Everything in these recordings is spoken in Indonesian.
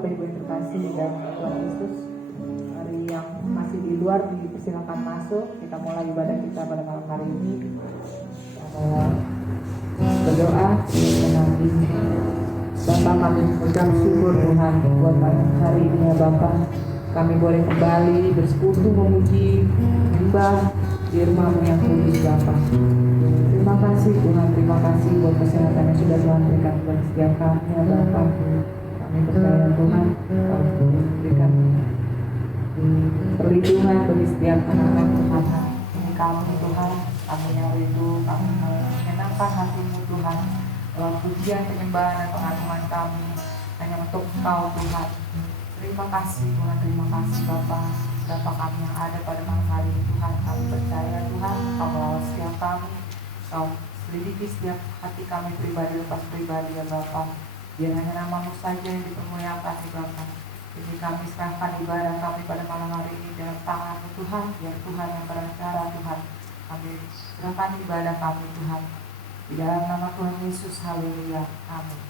Bapak Ibu yang terkasih dan Tuhan Yesus, hari yang masih di luar dipersilakan masuk. Kita mulai ibadah kita pada malam hari ini. Berdoa menanti Bapak, kami mengucap syukur Tuhan buat malam hari ini ya Bapak. Kami boleh kembali bersekutu memuji menyembah di rumah-Mu yang kudus Bapak. Terima kasih Tuhan, terima kasih buat kesehatan yang sudah Tuhan berikan buat setiap kami ya Bapak. Kami percaya Tuhan Kau berikan perlindungan bagi setiap anak-anak Tuhan. Ini kami Tuhan, kami yang rindu, kami menyenangkan hati-Mu Tuhan. Dalam pujian, penyembahan, dan pengagungan kami hanya untuk Kau Tuhan. Terima kasih Tuhan, terima kasih Bapak. Bapak kami yang ada pada malam hari ini Tuhan, kami percaya Tuhan Kau melawat setiap kami, Kau selidiki setiap hati kami pribadi lepas pribadi ya Bapak. Biar hanya nama-Mu saja yang dipermuliakan ya Bapak. Jadi kami serahkan ibadah kami pada malam hari ini dalam tangan-Mu Tuhan. Biar Tuhan yang berencana Tuhan. Kami serahkan ibadah kami Tuhan. Di dalam nama Tuhan Yesus, haleluya, amin.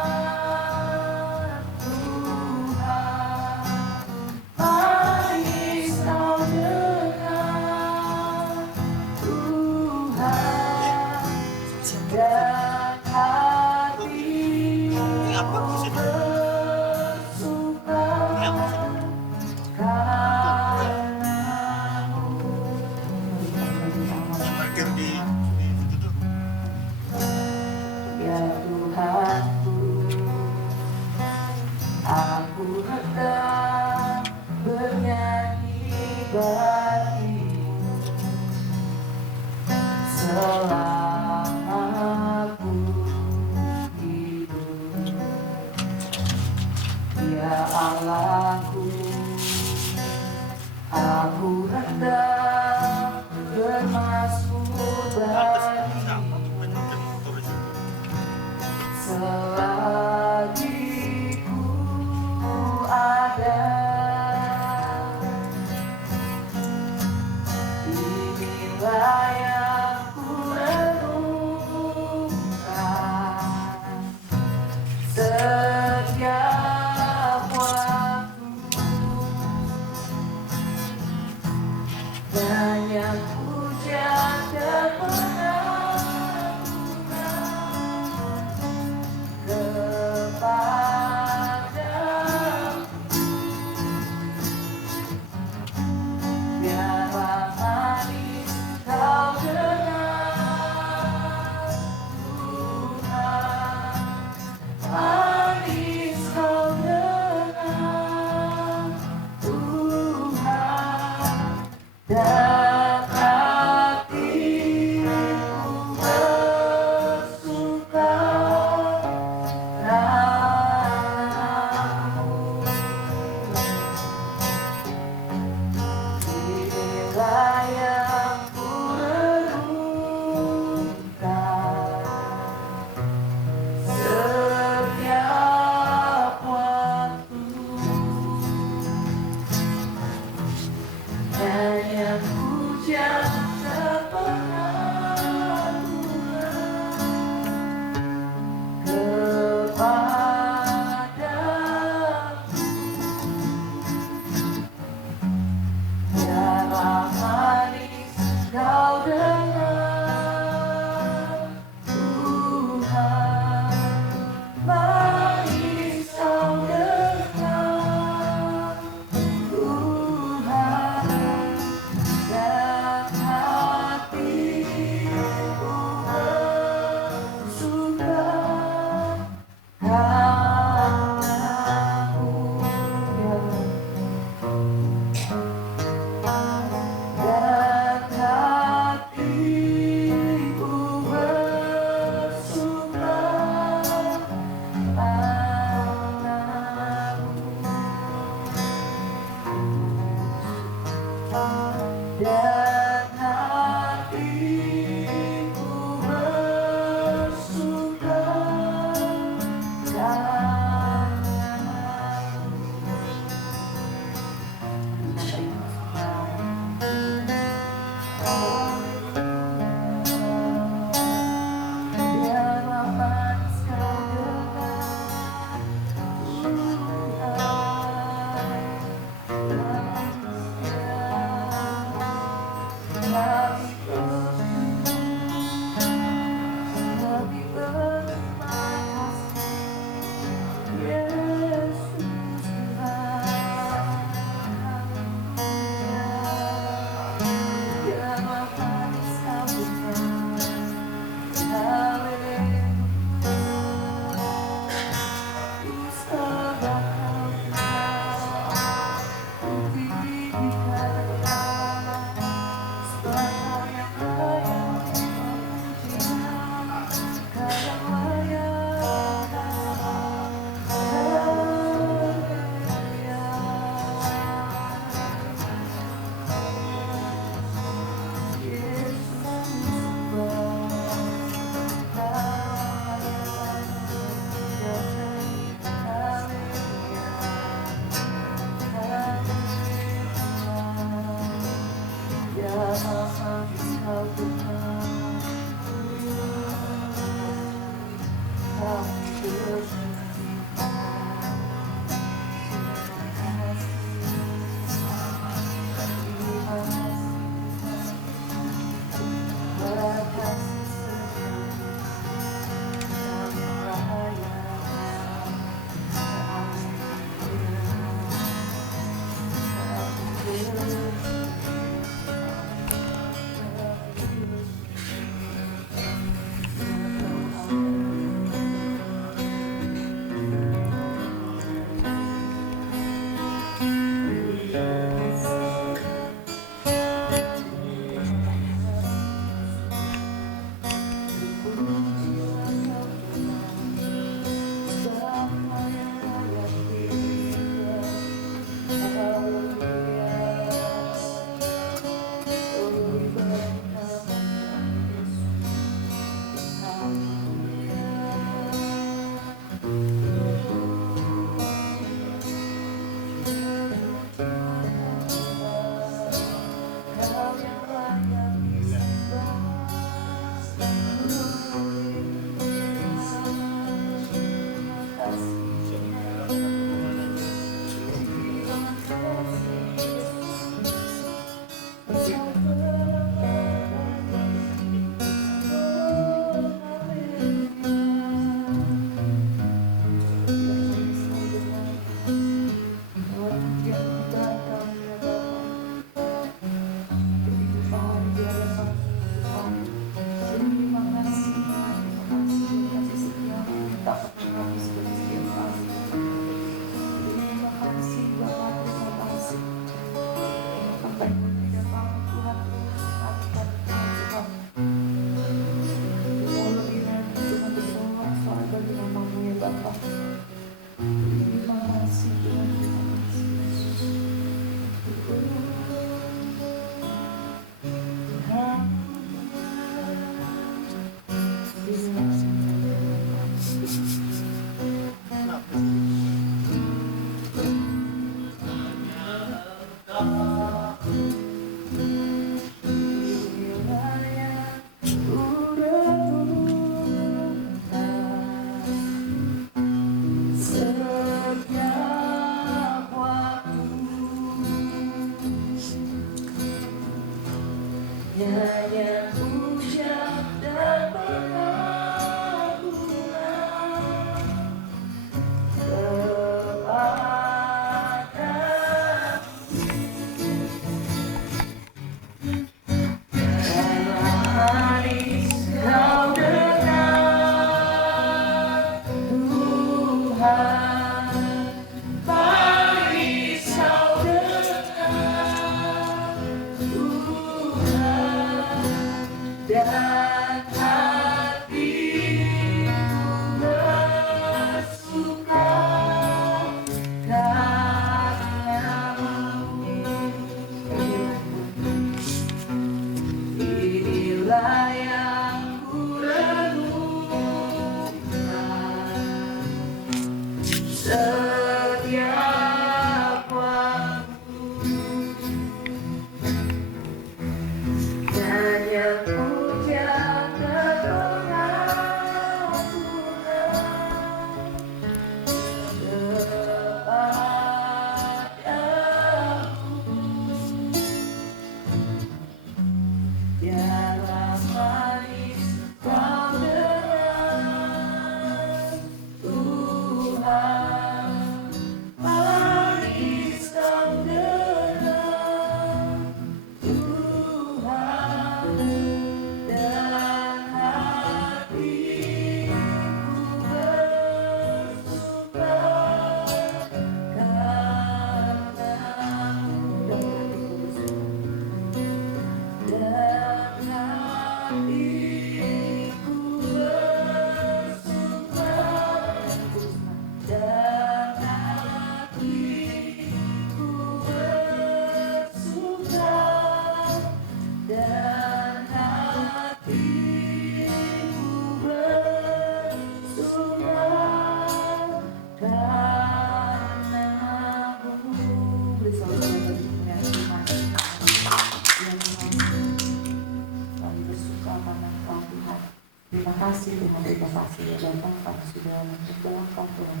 menyembah Engkau Tuhan.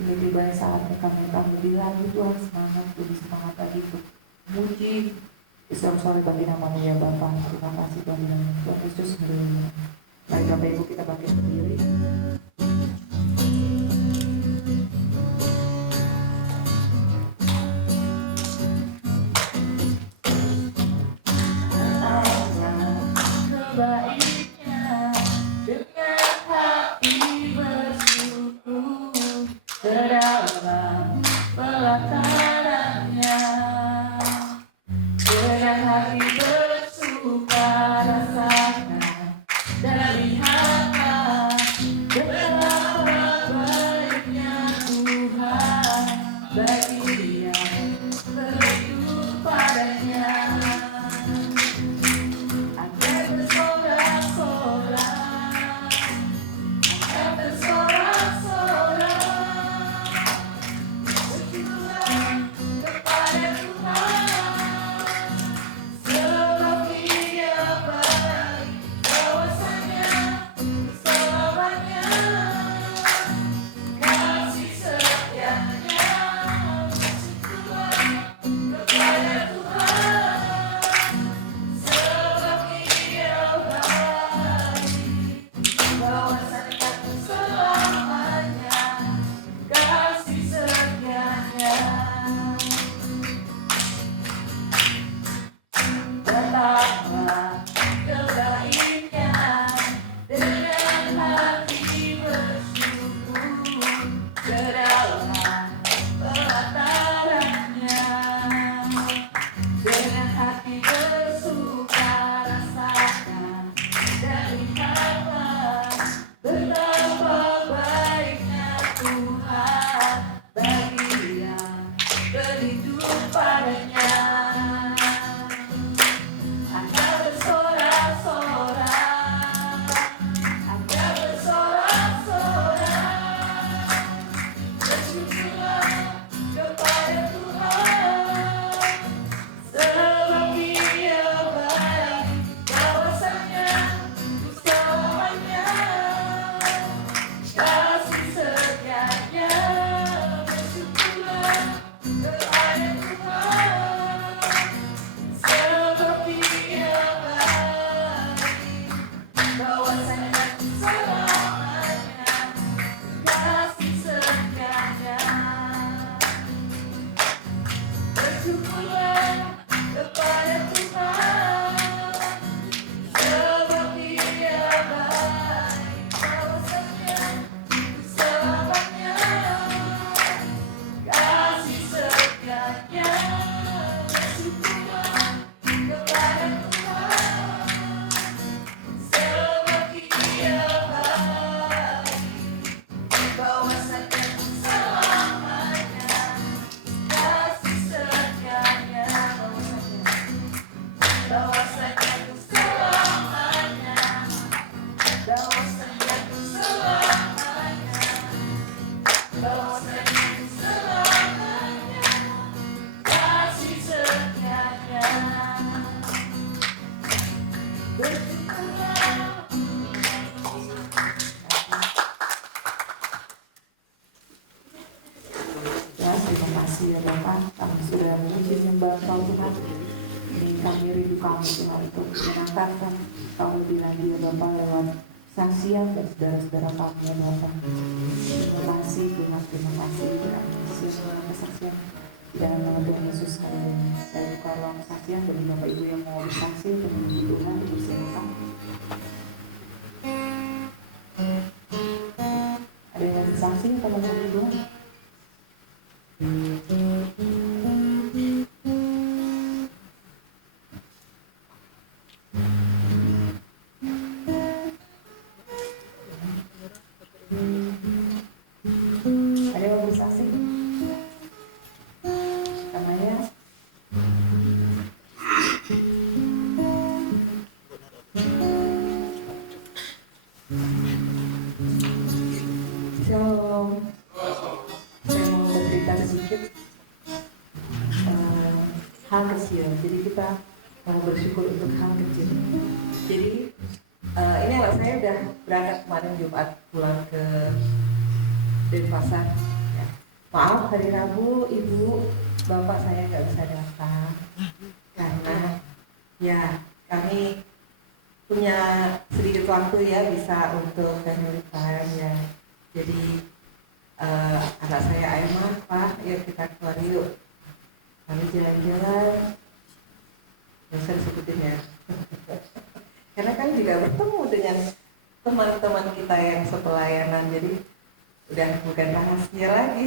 Ini tiba saatnya kami bilang Tuhan, semangat, lebih semangat lagi untuk memuji sore bagi nama-Mu ya Bapa. Terima kasih Tuhan Yesus. Mari Bapak Ibu kita bangkit berdiri. Saksian dan saudara-saudara kami ya Bapak. Terima kasih kesaksian dan nama Tuhan Yesus kami saya buka ruang kesaksian bagi Bapak Ibu yang mau bersaksi untuk memuji Tuhan dipersilakan. Ada yang mau bersaksi atau memuji Tuhan? Hal kecil, jadi kita mau bersyukur untuk hal kecil. Jadi ini anak saya udah berangkat kemarin Jumat pulang ke Denpasar. Ya. Maaf hari Rabu Ibu, Bapak saya nggak bisa datang karena ya kami punya sedikit waktu ya bisa untuk family time ya. Jadi anak saya Aima, Pak, yuk kita keluar yuk. Kami jalan-jalan, nggak usah disebutin ya. Karena kan juga bertemu dengan teman-teman kita yang sepelayanan, jadi udah bukan rahasia lagi.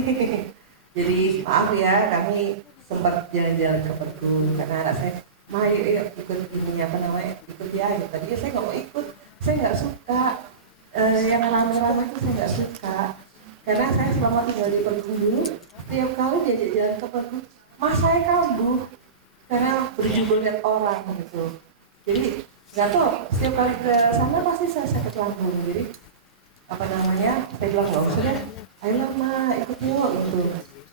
Jadi maaf ya, kami sempat jalan-jalan ke Pergu karena anak saya, Ma yuk ikut ini apa namanya, ikut ya. Tadinya saya nggak mau ikut, saya nggak suka yang rame-rame itu, saya nggak suka. Karena saya selama tinggal di Pergu, tiap kali diajak jalan ke Pergu, Mas saya kambuh karena berjubel lihat orang gitu. Jadi nggak tahu, setiap kali ke sana pasti saya sakit lambung. Jadi apa namanya, saya bilang nggak usah deh, ayo Ma ikut yuk gitu.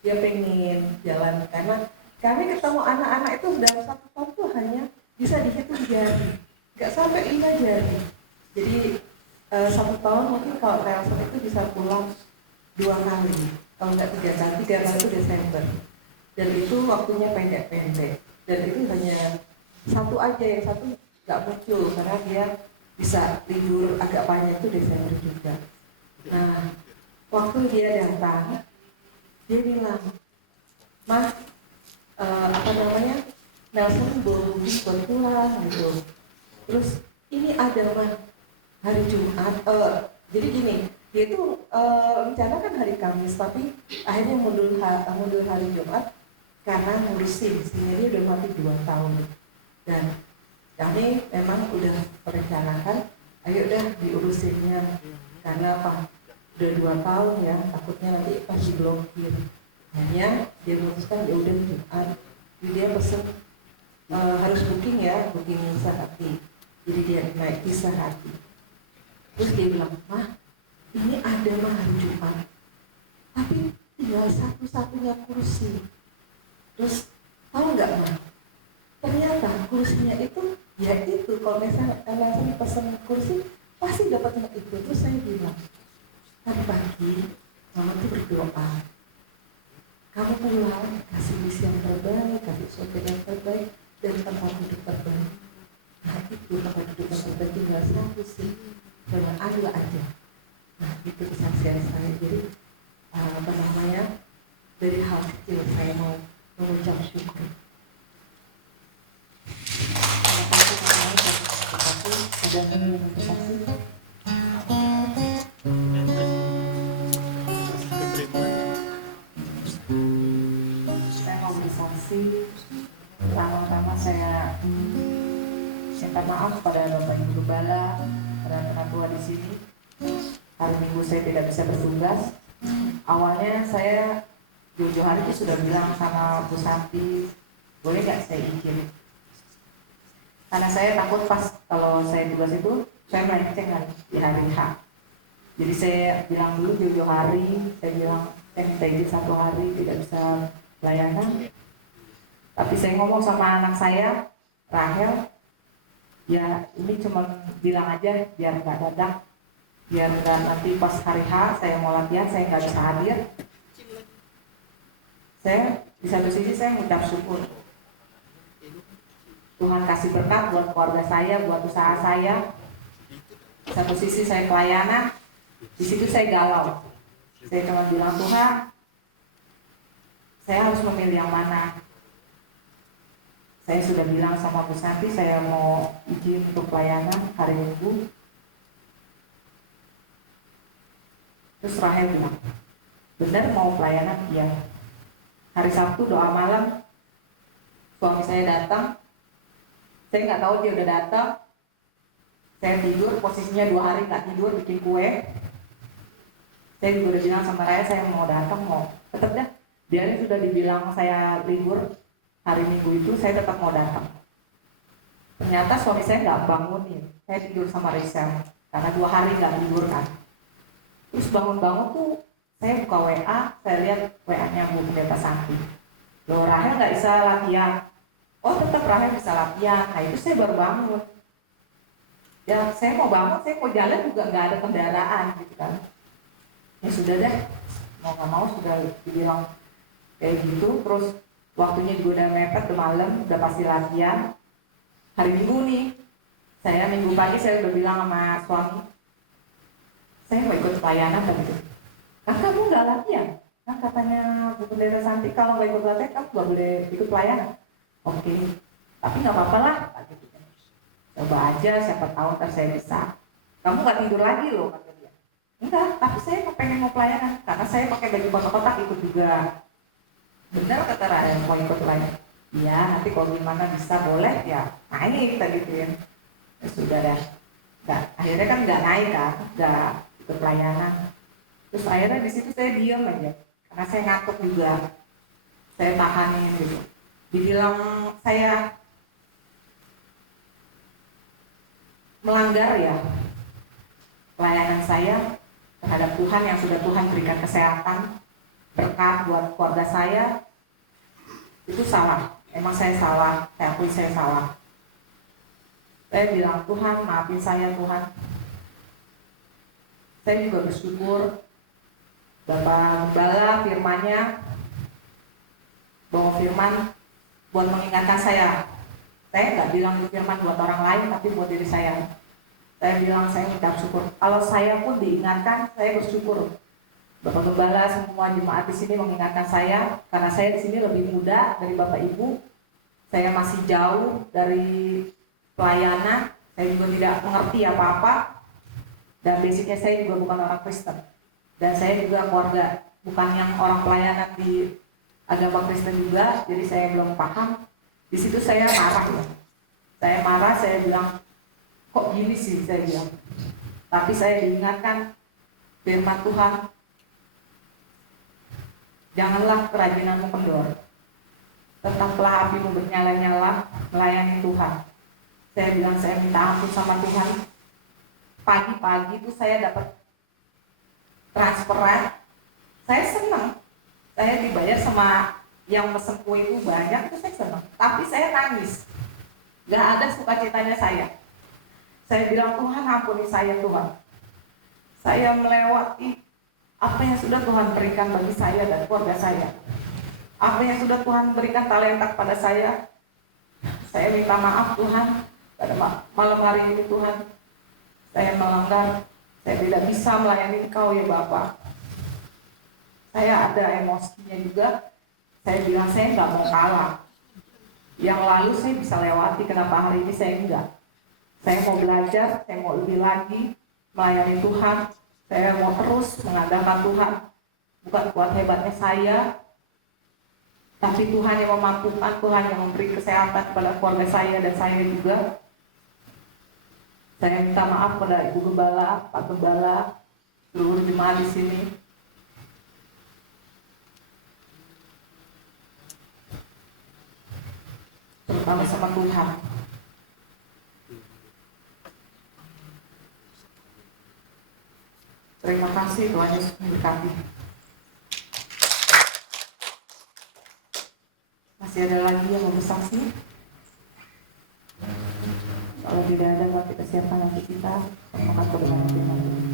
Dia pengen jalan karena kami ketemu anak-anak itu sudah 1 tahun tuh hanya bisa dihitung jari, nggak sampai 5 jari. Jadi 1 tahun mungkin kalau Nelson itu bisa pulang 2 kali, kalau nggak 3 kali, 3 kali itu Desember. Dan itu waktunya pendek-pendek. Dan itu hanya satu aja, yang satu nggak muncul karena dia bisa libur agak panjang itu Desember juga. Nah, waktu dia datang, dia bilang, Mah, apa namanya, Nelson belum buat pulang gitu. Terus ini ada Mah hari Jumat. Jadi gini, dia itu rencana kan hari Kamis, tapi akhirnya mundur hari Jumat karena ngurusin, sehingga dia udah mati 2 tahun. Dan kami memang udah merencanakan, ayo dah diurusinnya, karena apa? Udah 2 tahun ya, takutnya nanti pas diblokir. Hanya dia memutuskan ya udah Jumat. Jadi dia pesen harus booking ya, booking Sehati. Jadi dia naik di Sehati. Terus dia bilang, Mah, ini ada mah hari Jumat, tapi tinggal satu-satunya kursi. Terus tahu nggak Mah? Ternyata kursinya itu, ya itu kalau misalnya pesen kursi pasti dapatnya itu. Terus saya bilang, tadi pagi Mama tuh berdoa, kamu pulang kasih misi yang terbaik, kasih sopir yang terbaik, dan tempat duduk terbaik. Nah itu tempat duduk yang terbaik tinggal satu sih, dengan ambil aja. Nah itu kesaksian saya. Jadi apa namanya, dari hal kecil saya mau mengucap syukur. Sudah kesaksi. Saya mau bersaksi. Pertama-tama saya minta maaf pada Bapak Ibu Gembala, pada tenaga di sini. Hari Minggu saya tidak bisa bertugas. Awalnya saya jauh-jauh hari itu sudah bilang sama Bu Santi, boleh nggak saya izin? Karena saya takut pas kalau saya tugas itu saya melenceng kan di hari H. Jadi saya bilang dulu jauh-jauh hari, saya bilang saya minta izin 1 hari tidak bisa pelayanan. Tapi saya ngomong sama anak saya, Rahel, ya ini cuma bilang aja biar nggak dadak, biar nggak nanti pas hari H saya mau latihan saya nggak bisa hadir. Saya di satu sisi saya mengucap syukur, Tuhan kasih berkat buat keluarga saya, buat usaha saya. Di satu sisi saya pelayanan, di situ saya galau. Saya cuma bilang, Tuhan, saya harus memilih yang mana. Saya sudah bilang sama Bu Santi, saya mau izin untuk pelayanan hari Minggu. Terus Rahel bilang, benar mau pelayanan? Iya. Hari Sabtu doa malam, suami saya datang. Saya nggak tahu dia udah datang. Saya tidur, posisinya 2 hari nggak tidur, bikin kue. Saya juga udah bilang sama Raya, saya mau datang, mau tetap dah. Dia sudah dibilang saya libur hari Minggu itu, saya tetap mau datang. Ternyata suami saya nggak bangunin. Saya tidur sama Risel karena 2 hari nggak tidur kan. Terus bangun-bangun tuh saya buka WA, saya lihat WA-nya Bu Pendeta Santi. Loh, Rahel nggak bisa latihan. Oh tetap Rahel bisa latihan. Nah itu saya baru bangun. Ya saya mau bangun, saya mau jalan juga nggak ada kendaraan gitu kan. Ya sudah deh, mau nggak mau sudah dibilang kayak gitu. Terus waktunya juga udah mepet, udah malam, udah pasti latihan. Hari Minggu nih, saya Minggu pagi saya udah bilang sama suami, saya mau ikut pelayanan kan gitu. Kan kamu nggak latihan? Kan katanya Bu Pendeta Santi kalau nggak ikut latihan kamu nggak boleh ikut pelayanan. Oke, tapi nggak apa-apa lah. Gitu. Coba aja, siapa tahu ntar saya bisa. Kamu nggak tidur lagi loh, kata dia. Enggak, tapi saya pengen mau pelayanan karena saya pakai baju kotak-kotak ikut juga. Benar kata Raya, mau ikut pelayanan. Iya, nanti kalau gimana bisa boleh ya naik tadi gitu ya. Ya sudah dah. Nggak, akhirnya kan nggak naik kan, nggak ikut pelayanan. Terus akhirnya di situ saya diam aja, karena saya ngantuk juga. Saya tahanin gitu. Dibilang saya melanggar ya pelayanan saya terhadap Tuhan yang sudah Tuhan berikan kesehatan, berkat buat keluarga saya, itu salah. Emang saya salah, saya akui saya salah. Saya bilang, Tuhan maafin saya Tuhan. Saya juga bersyukur Bapak Gembala firman-Nya bawa firman buat mengingatkan saya. Saya nggak bilang firman buat orang lain, tapi buat diri saya. Saya bilang saya minta syukur. Kalau saya pun diingatkan, saya bersyukur. Bapak Gembala, semua jemaat di sini mengingatkan saya, karena saya di sini lebih muda dari Bapak Ibu. Saya masih jauh dari pelayanan. Saya juga tidak mengerti apa-apa. Dan basicnya saya juga bukan orang Kristen. Dan saya juga keluarga bukan yang orang pelayanan di agama Kristen juga, jadi saya belum paham. Di situ saya marah ya. Saya marah, saya bilang, kok gini sih, saya bilang. Tapi saya diingatkan firman Tuhan, janganlah kerajinanmu kendor, tetaplah apimu bernyala-nyala melayani Tuhan. Saya bilang saya minta ampun sama Tuhan. Pagi-pagi itu saya dapat transferan, saya senang. Saya dibayar sama yang pesen kue itu banyak, itu saya senang. Tapi saya nangis, gak ada sukacitanya saya. Saya bilang, Tuhan ampuni saya Tuhan. Saya melewati apa yang sudah Tuhan berikan bagi saya dan keluarga saya. Apa yang sudah Tuhan berikan talenta kepada saya. Saya minta maaf Tuhan. Pada malam hari ini Tuhan, saya melanggar. Saya tidak bisa melayani Engkau ya Bapak. Saya ada emosinya juga. Saya bilang saya nggak mau kalah. Yang lalu saya bisa lewati, kenapa hari ini saya enggak? Saya mau belajar, saya mau lebih lagi melayani Tuhan. Saya mau terus mengandalkan Tuhan. Bukan kuat hebatnya saya, tapi Tuhan yang memampukan, Tuhan yang memberi kesehatan kepada keluarga saya dan saya juga. Saya minta maaf pada Ibu Gembala, Pak Gembala, seluruh jemaat di sini. Terutama sama Tuhan. Terima kasih Tuhan Yesus memberkati. Masih ada lagi yang mau bersaksi? Kalau tidak ada, mari kita siapkan nanti kita akan berdoa firman Tuhan.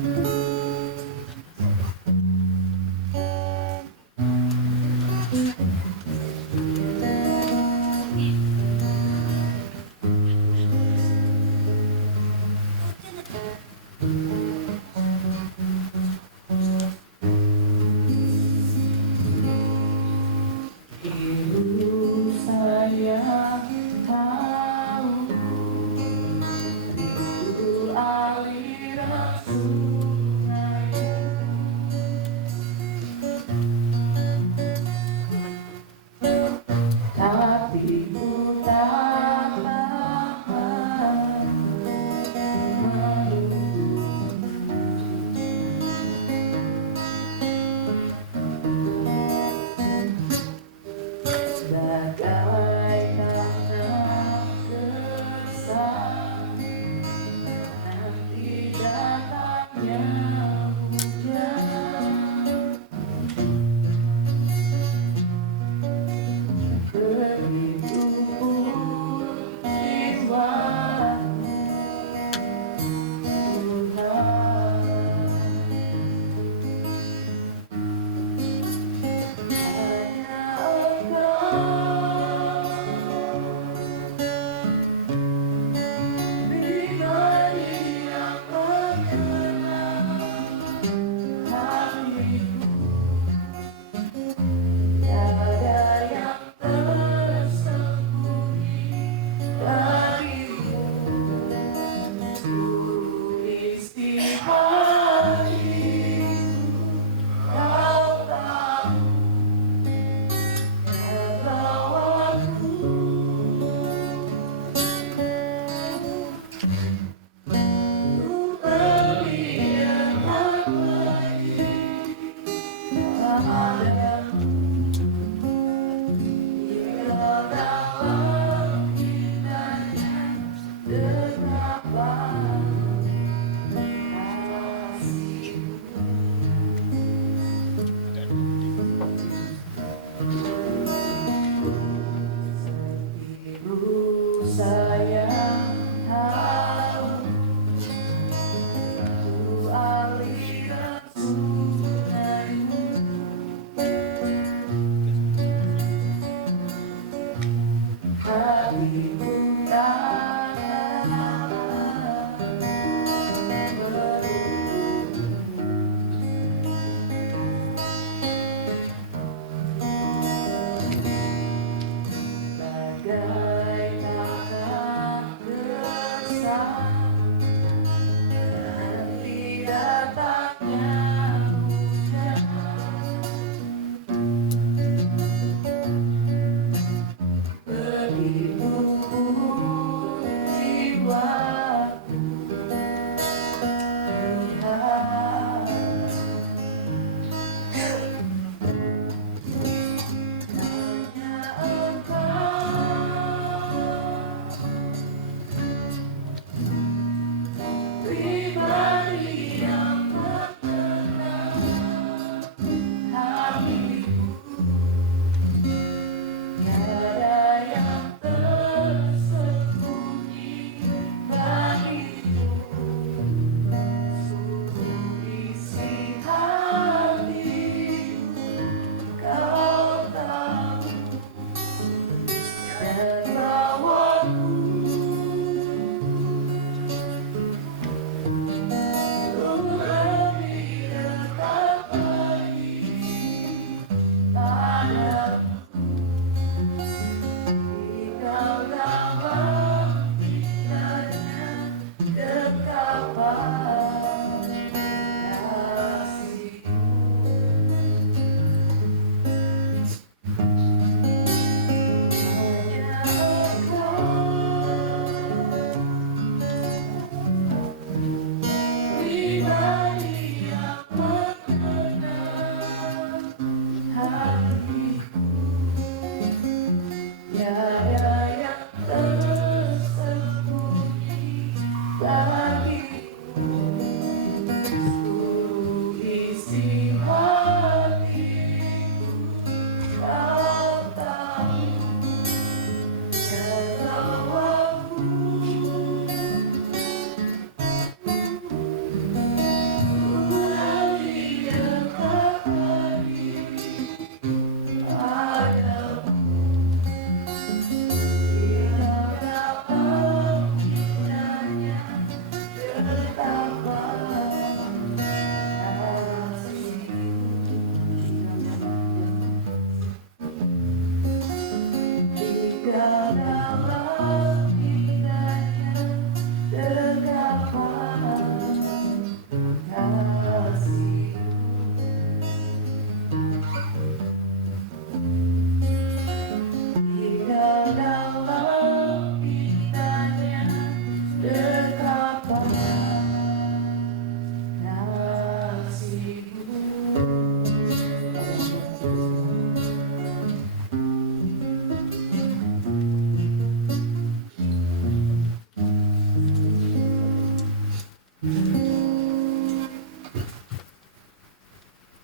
Aliran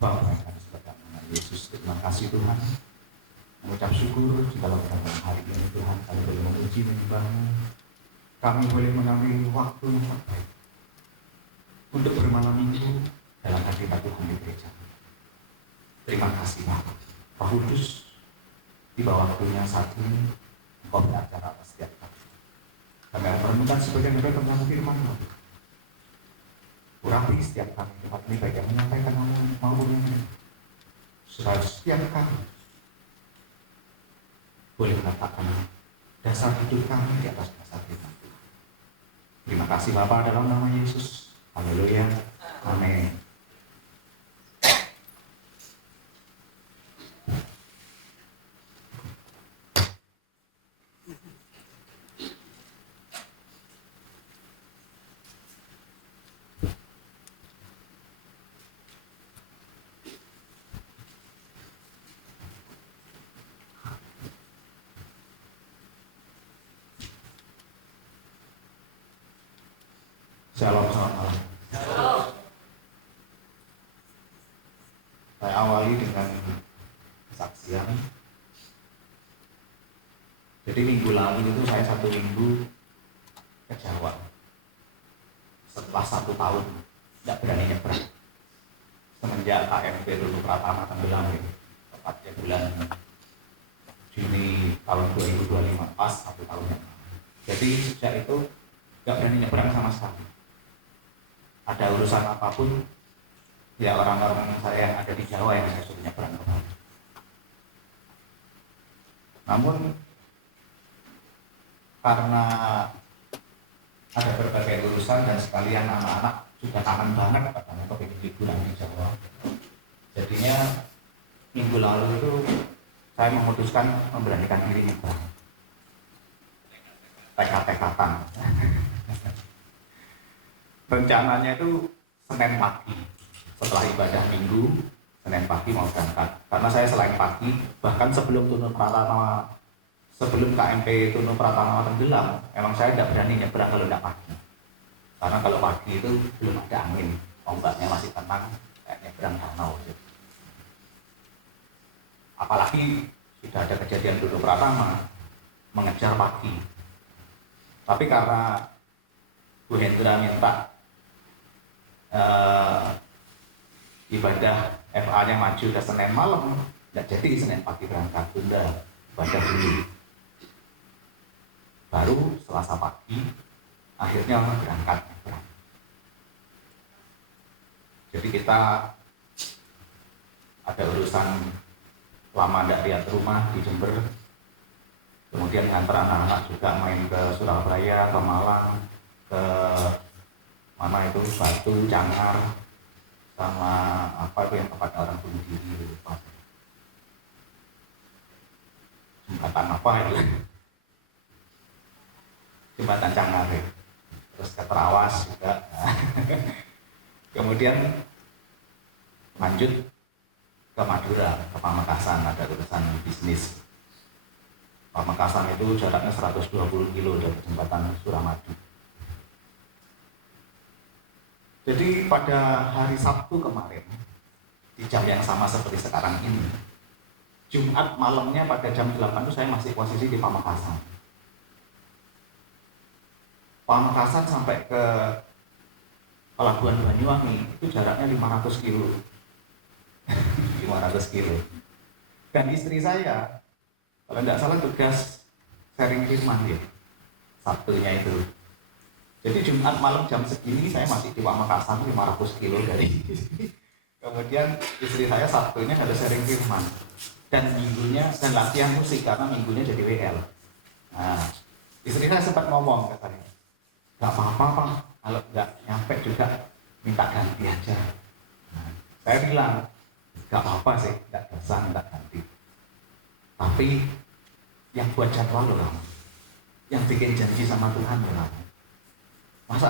Bapa kami sebagai anak Yesus, terima kasih Tuhan. Mengucap syukur di dalam pada hari ini Tuhan, kami boleh memuji menyembah-Mu. Kami boleh mengambil waktu yang terbaik untuk bermalam minggu dalam hadirat Tuhan di gereja. Terima kasih Bapak. Roh Kudus, di bawah waktunya saat ini, Engkau berbicara atas setiap kami. Kami akan merenungkan sebagian dari tentang firman-Mu. Urapi setiap kami tempat ini baik yang menyampaikan maupun yang mendengar, supaya setiap kami boleh meletakkan dasar hidup kami di atas dasar firman Tuhan. Terima kasih Bapa dalam nama Yesus. Haleluya. Amin. Shalom, selamat malam. Saya awali dengan kesaksian. Jadi minggu lalu itu saya 1 minggu ke Jawa. Setelah 1 tahun tidak berani nyebrang. Semenjak KMP dulu Pratama tenggelam ya, tepatnya bulan Juni tahun 2025, pas 1 tahun yang lalu. Jadi sejak itu nggak berani nyebrang sama sekali. Ada urusan apapun, ya orang-orang saya yang ada di Jawa yang saya suruh nyebrang ke Bali. Namun karena ada berbagai urusan dan sekalian anak-anak sudah kangen banget katanya kepingin liburan di Jawa. Jadinya minggu lalu itu saya memutuskan memberanikan diri nyebrang. Tekad-tekatan. Rencananya itu Senin pagi, setelah ibadah minggu, Senin pagi mau berangkat. Karena saya selain pagi, bahkan sebelum KMP Tunu Pratama tenggelam, emang saya tidak berani nyebrang kalau tidak pagi. Karena kalau pagi itu belum ada angin, ombaknya masih tenang, kayak nyebrang danau. Apalagi sudah ada kejadian Tunu Pratama mengejar pagi. Tapi karena Bu Hendra minta ibadah FA-nya maju ke Senin malam, tidak jadi Senin pagi berangkat, tunda ibadah dulu. Baru Selasa pagi akhirnya berangkat. Jadi kita ada urusan lama tidak lihat rumah di Jember, kemudian ngantar anak-anak juga main ke Surabaya, ke Malang, ke mana itu Batu, Cangar, sama apa itu yang tempatnya orang bunuh diri, lupa. Jembatan apa itu? Jembatan Cangar ya. Terus ke Terawas juga. Kemudian lanjut ke Madura, ke Pamekasan, ada urusan bisnis. Pamekasan itu jaraknya 120 kilo dari jembatan Suramadu. Jadi pada hari Sabtu kemarin, di jam yang sama seperti sekarang ini, Jumat malamnya pada jam 8 itu saya masih posisi di Pamekasan. Pamekasan sampai ke Pelabuhan Banyuwangi itu jaraknya 500 kilo. 500 kilo. Dan istri saya, kalau tidak salah tugas sharing firman ya, Sabtunya itu. Jadi Jumat malam jam segini saya masih di Pamekasan 500 kilo dari sini. Kemudian istri saya Sabtunya ada sharing firman. Dan minggunya, dan latihan musik karena minggunya jadi WL. Nah, istri saya sempat ngomong ke saya, gak apa-apa Pak, kalau nggak nyampe juga minta ganti aja. Nah, saya bilang, gak apa-apa sih, nggak dosa minta ganti. Tapi yang buat jadwal loh kamu, yang bikin janji sama Tuhan loh kamu. Masa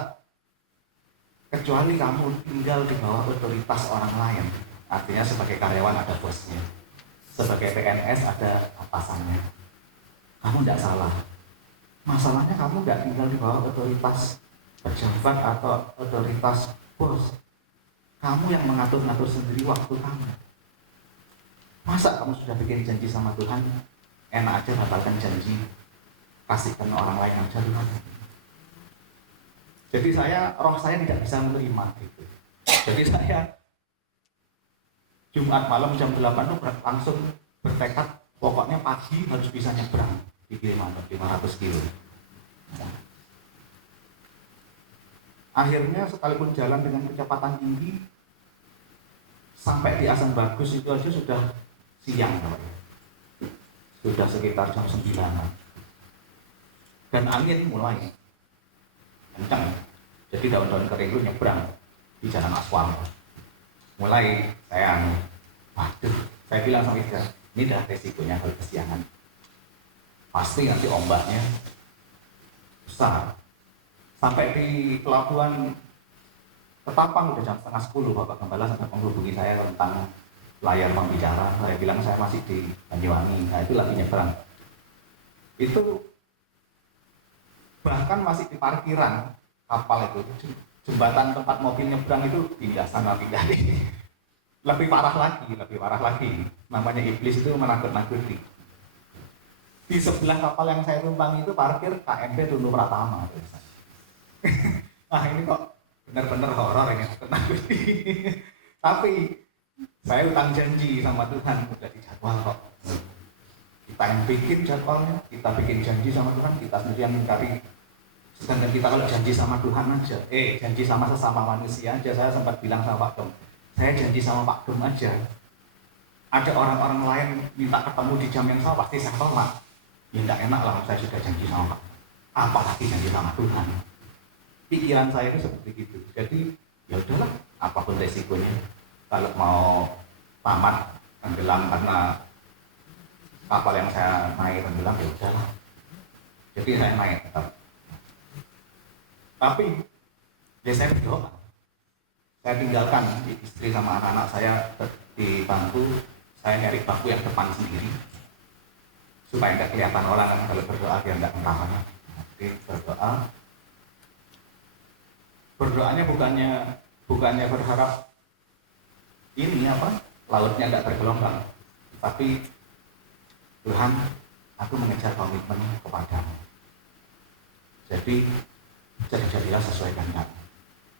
kecuali kamu tinggal di bawah otoritas orang lain, artinya sebagai karyawan ada bosnya, sebagai PNS ada atasannya, kamu tidak salah. Masalahnya kamu nggak tinggal di bawah otoritas pejabat atau otoritas bos. Kamu yang mengatur-ngatur sendiri waktu kamu. Masa kamu sudah bikin janji sama Tuhan, enak aja batalkan janji, kasihkan orang lain aja Tuhan. Jadi roh saya tidak bisa menerima gitu. Jadi saya Jumat malam jam 8 itu langsung bertekad, pokoknya pagi harus bisa nyebrang di Kilimantan 500 kilo. Akhirnya sekalipun jalan dengan kecepatan tinggi, sampai di Asan Bagus itu aja sudah siang, sudah sekitar jam 9. Dan angin mulai kencang, jadi daun-daun kering itu nyebrang di jalan aspal. Mulai saya waduh, saya bilang sama istri, ini dah resikonya kalau kesiangan, pasti nanti ombaknya besar. Sampai di pelabuhan Ketapang udah jam setengah 10, Bapak Gembala sampai menghubungi saya tentang layar pembicara. Saya bilang saya masih di Banyuwangi, nah itu lagi nyebrang. Itu bahkan masih di parkiran kapal itu jembatan tempat mobil nyebrang itu pindah sana pindah ini. Lebih parah lagi. Namanya iblis itu menakut-nakuti. Di sebelah kapal yang saya tumpangi itu parkir KMP Tunu Pratama. Nah ini kok benar-benar horor ini nakut-nakuti. Tapi saya utang janji sama Tuhan udah di jadwal kok. Kita yang bikin jadwalnya, kita bikin janji sama Tuhan, kita sendiri yang mengingkari. Sedangkan kita kalau janji sama Tuhan aja, janji sama sesama manusia aja, saya sempat bilang sama Pak Dom, saya janji sama Pak Dom aja. Ada orang-orang lain minta ketemu di jam yang sama, pasti saya tolak. Ya enggak enak lah, saya sudah janji sama Pak Dom. Apalagi janji sama Tuhan. Pikiran saya itu seperti itu. Jadi ya udahlah, apapun resikonya. Kalau mau tamat tenggelam karena kapal yang saya naik tenggelam, ya udahlah. Jadi saya naik tetap. Tapi ya saya berdoa. Saya tinggalkan istri sama anak-anak saya di bangku. Saya nyari bangku yang depan sendiri supaya nggak kelihatan orang kan kalau berdoa biar nggak kemana-mana. Jadi berdoanya bukannya berharap ini lautnya nggak bergelombang, tapi Tuhan, aku mengejar komitmen kepadamu. Jadi jadilah sesuai kehendak.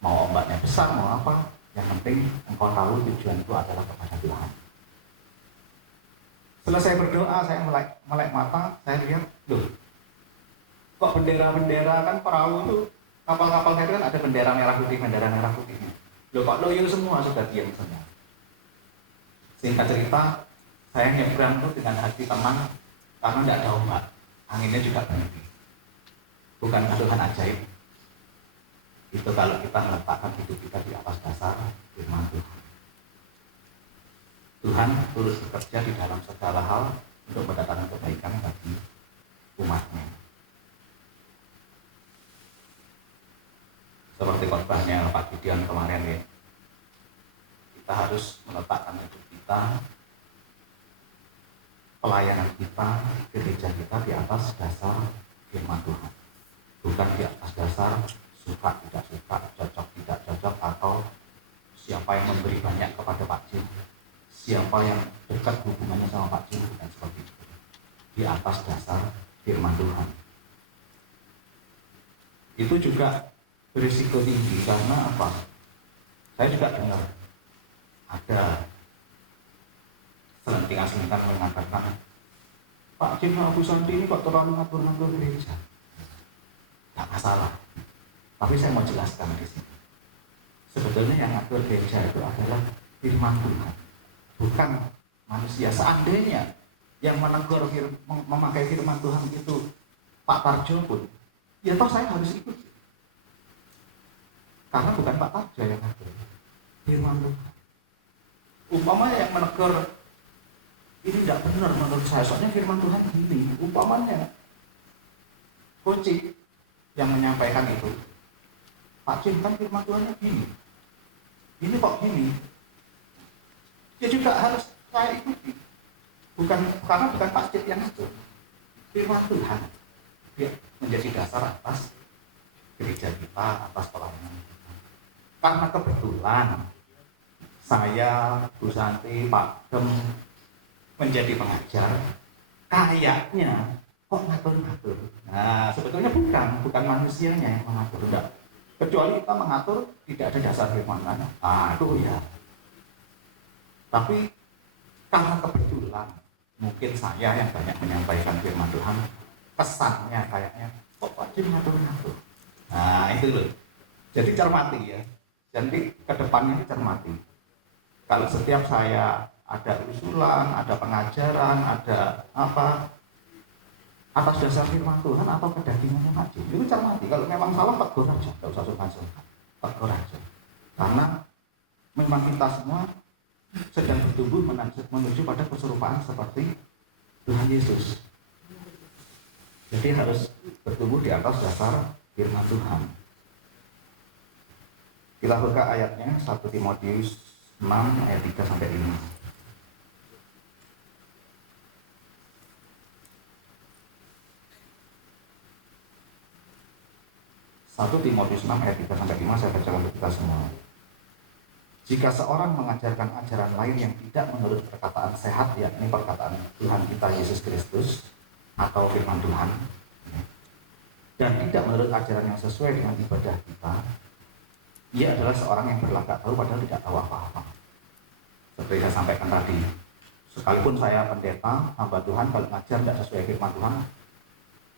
Mau ombaknya besar, mau apa, yang penting engkau tahu tujuanku adalah kepada Tuhan. Selesai berdoa, saya melek mata, saya lihat, kok bendera-bendera kan perahu itu, kapal-kapal itu kan ada bendera merah putih. Kok loyo semua, sudah diam semua. Singkat cerita, saya nyebrang tuh dengan hati tenang karena tidak ada ombak, anginnya juga berhenti. Bukankah Tuhan ajaib? Itu kalau kita meletakkan hidup kita di atas dasar firman Tuhan. Tuhan terus bekerja di dalam segala hal untuk mendatangkan kebaikan bagi umatnya. Seperti khotbahnya Pak Gideon kemarin ya. Kita harus meletakkan hidup kita, pelayanan kita, gereja kita di atas dasar firman Tuhan. Bukan di atas dasar suka tidak suka, cocok tidak cocok, atau siapa yang memberi banyak kepada Pak Jim, siapa yang dekat hubungannya sama Pak Jim, bukan seperti itu. Di atas dasar firman Tuhan. Itu juga berisiko tinggi karena apa? Saya juga dengar ada selentingan mengatakan, Pak Jim sama Bu Santi ini kok terlalu ngatur-ngatur gereja. Tidak masalah, tapi saya mau jelaskan di sini. Sebetulnya yang ngatur gereja itu adalah firman Tuhan, bukan manusia. Seandainya yang menegur memakai firman Tuhan itu Pak Tarjo pun, ya toh saya harus ikut. Karena bukan Pak Tarjo yang ngatur, firman Tuhan. Umpamanya yang menegur ini tidak benar menurut saya, soalnya firman Tuhan gini. Umpamanya Koci yang menyampaikan itu, Pak Jim kan firman Tuhannya gini, ini kok gini, ya juga harus saya ikuti. Karena bukan Pak Jim yang itu, firman Tuhan dia menjadi dasar atas gereja kita, atas pelayanan kita. Karena kebetulan saya, Bu Santi, Pak Dem menjadi pengajar, kayaknya kok ngatur-ngatur. Nah, sebetulnya bukan manusianya yang mengatur, enggak. Kecuali kita mengatur tidak ada dasar firman Tuhan. Itu ya. Tapi karena kebetulan mungkin saya yang banyak menyampaikan firman Tuhan, kesannya kayaknya kok wajib ngatur-ngatur. Nah, itu loh. Jadi cermati ya. Jadi kedepannya ini cermati. Kalau setiap saya ada usulan, ada pengajaran, ada apa, atas dasar firman Tuhan atau kedagingannya Pak Jim, itu cermati. Kalau memang salah, tegur aja, tidak usah sungkan-sungkan, tegur aja. Karena memang kita semua sedang bertumbuh menuju pada keserupaan seperti Tuhan Yesus. Jadi harus bertumbuh di atas dasar firman Tuhan. Kita buka ayatnya 1 Timotius 6 ayat 3-5. 1 Timotius 6 ayat 3 sampai 5 saya baca untuk kita semua. Jika seorang mengajarkan ajaran lain yang tidak menurut perkataan sehat, yakni perkataan Tuhan kita Yesus Kristus atau firman Tuhan, dan tidak menurut ajaran yang sesuai dengan ibadah kita, ia adalah seorang yang berlagak tahu padahal tidak tahu apa-apa. Seperti saya sampaikan tadi, sekalipun saya pendeta, hamba Tuhan, kalau ngajar tidak sesuai firman Tuhan,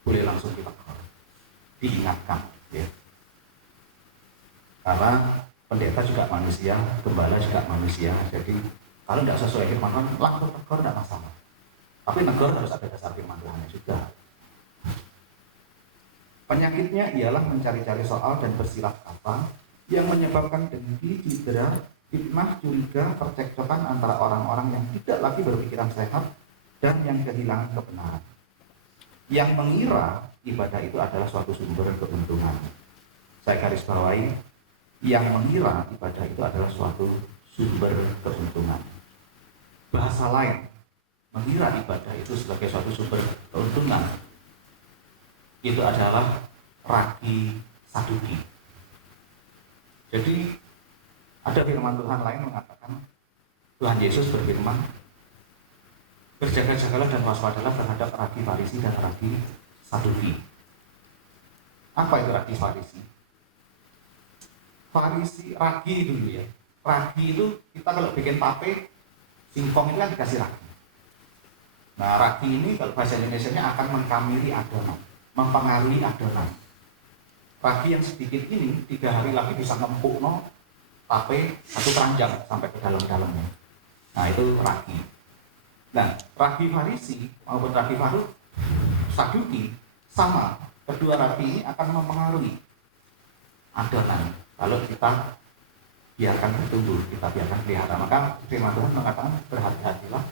boleh langsung ditegur, diingatkan, ya. Karena pendeta juga manusia, gembala juga manusia, jadi kalau tidak sesuai firman Tuhan, langsung tegur, tidak masalah. Tapi negur harus ada dasar firman Tuhan juga. Penyakitnya ialah mencari-cari soal dan bersilah kata yang menyebabkan dengki, cedera, fitnah, curiga, percekcokan antara orang-orang yang tidak lagi berpikiran sehat dan yang kehilangan kebenaran. Yang mengira ibadah itu adalah suatu sumber keuntungan. Saya garis bawahi, yang mengira ibadah itu adalah suatu sumber keuntungan. Bahasa lain, mengira ibadah itu sebagai suatu sumber keuntungan, itu adalah ragi saduki. Jadi ada firman Tuhan lain mengatakan, Tuhan Yesus berfirman, berjaga-jagalah dan waspadalah terhadap ragi Farisi dan ragi Saduki. Apa itu ragi Farisi? Farisi, ragi dulu ya. Ragi itu kita kalau bikin tape, singkong itu kan dikasih ragi. Nah ragi ini kalau bahasa Indonesianya akan mengkamili adonan, mempengaruhi adonan. Ragi yang sedikit ini 3 hari lagi bisa ngempuk tape 1 keranjang sampai ke dalam-dalamnya. Nah itu ragi. Nah ragi Farisi maupun ragi Saduki sama, kedua ragi ini akan mempengaruhi adonan. Kalau kita biarkan bertumbuh, kita biarkan pelihara, maka firman Tuhan mengatakan berhati-hatilah,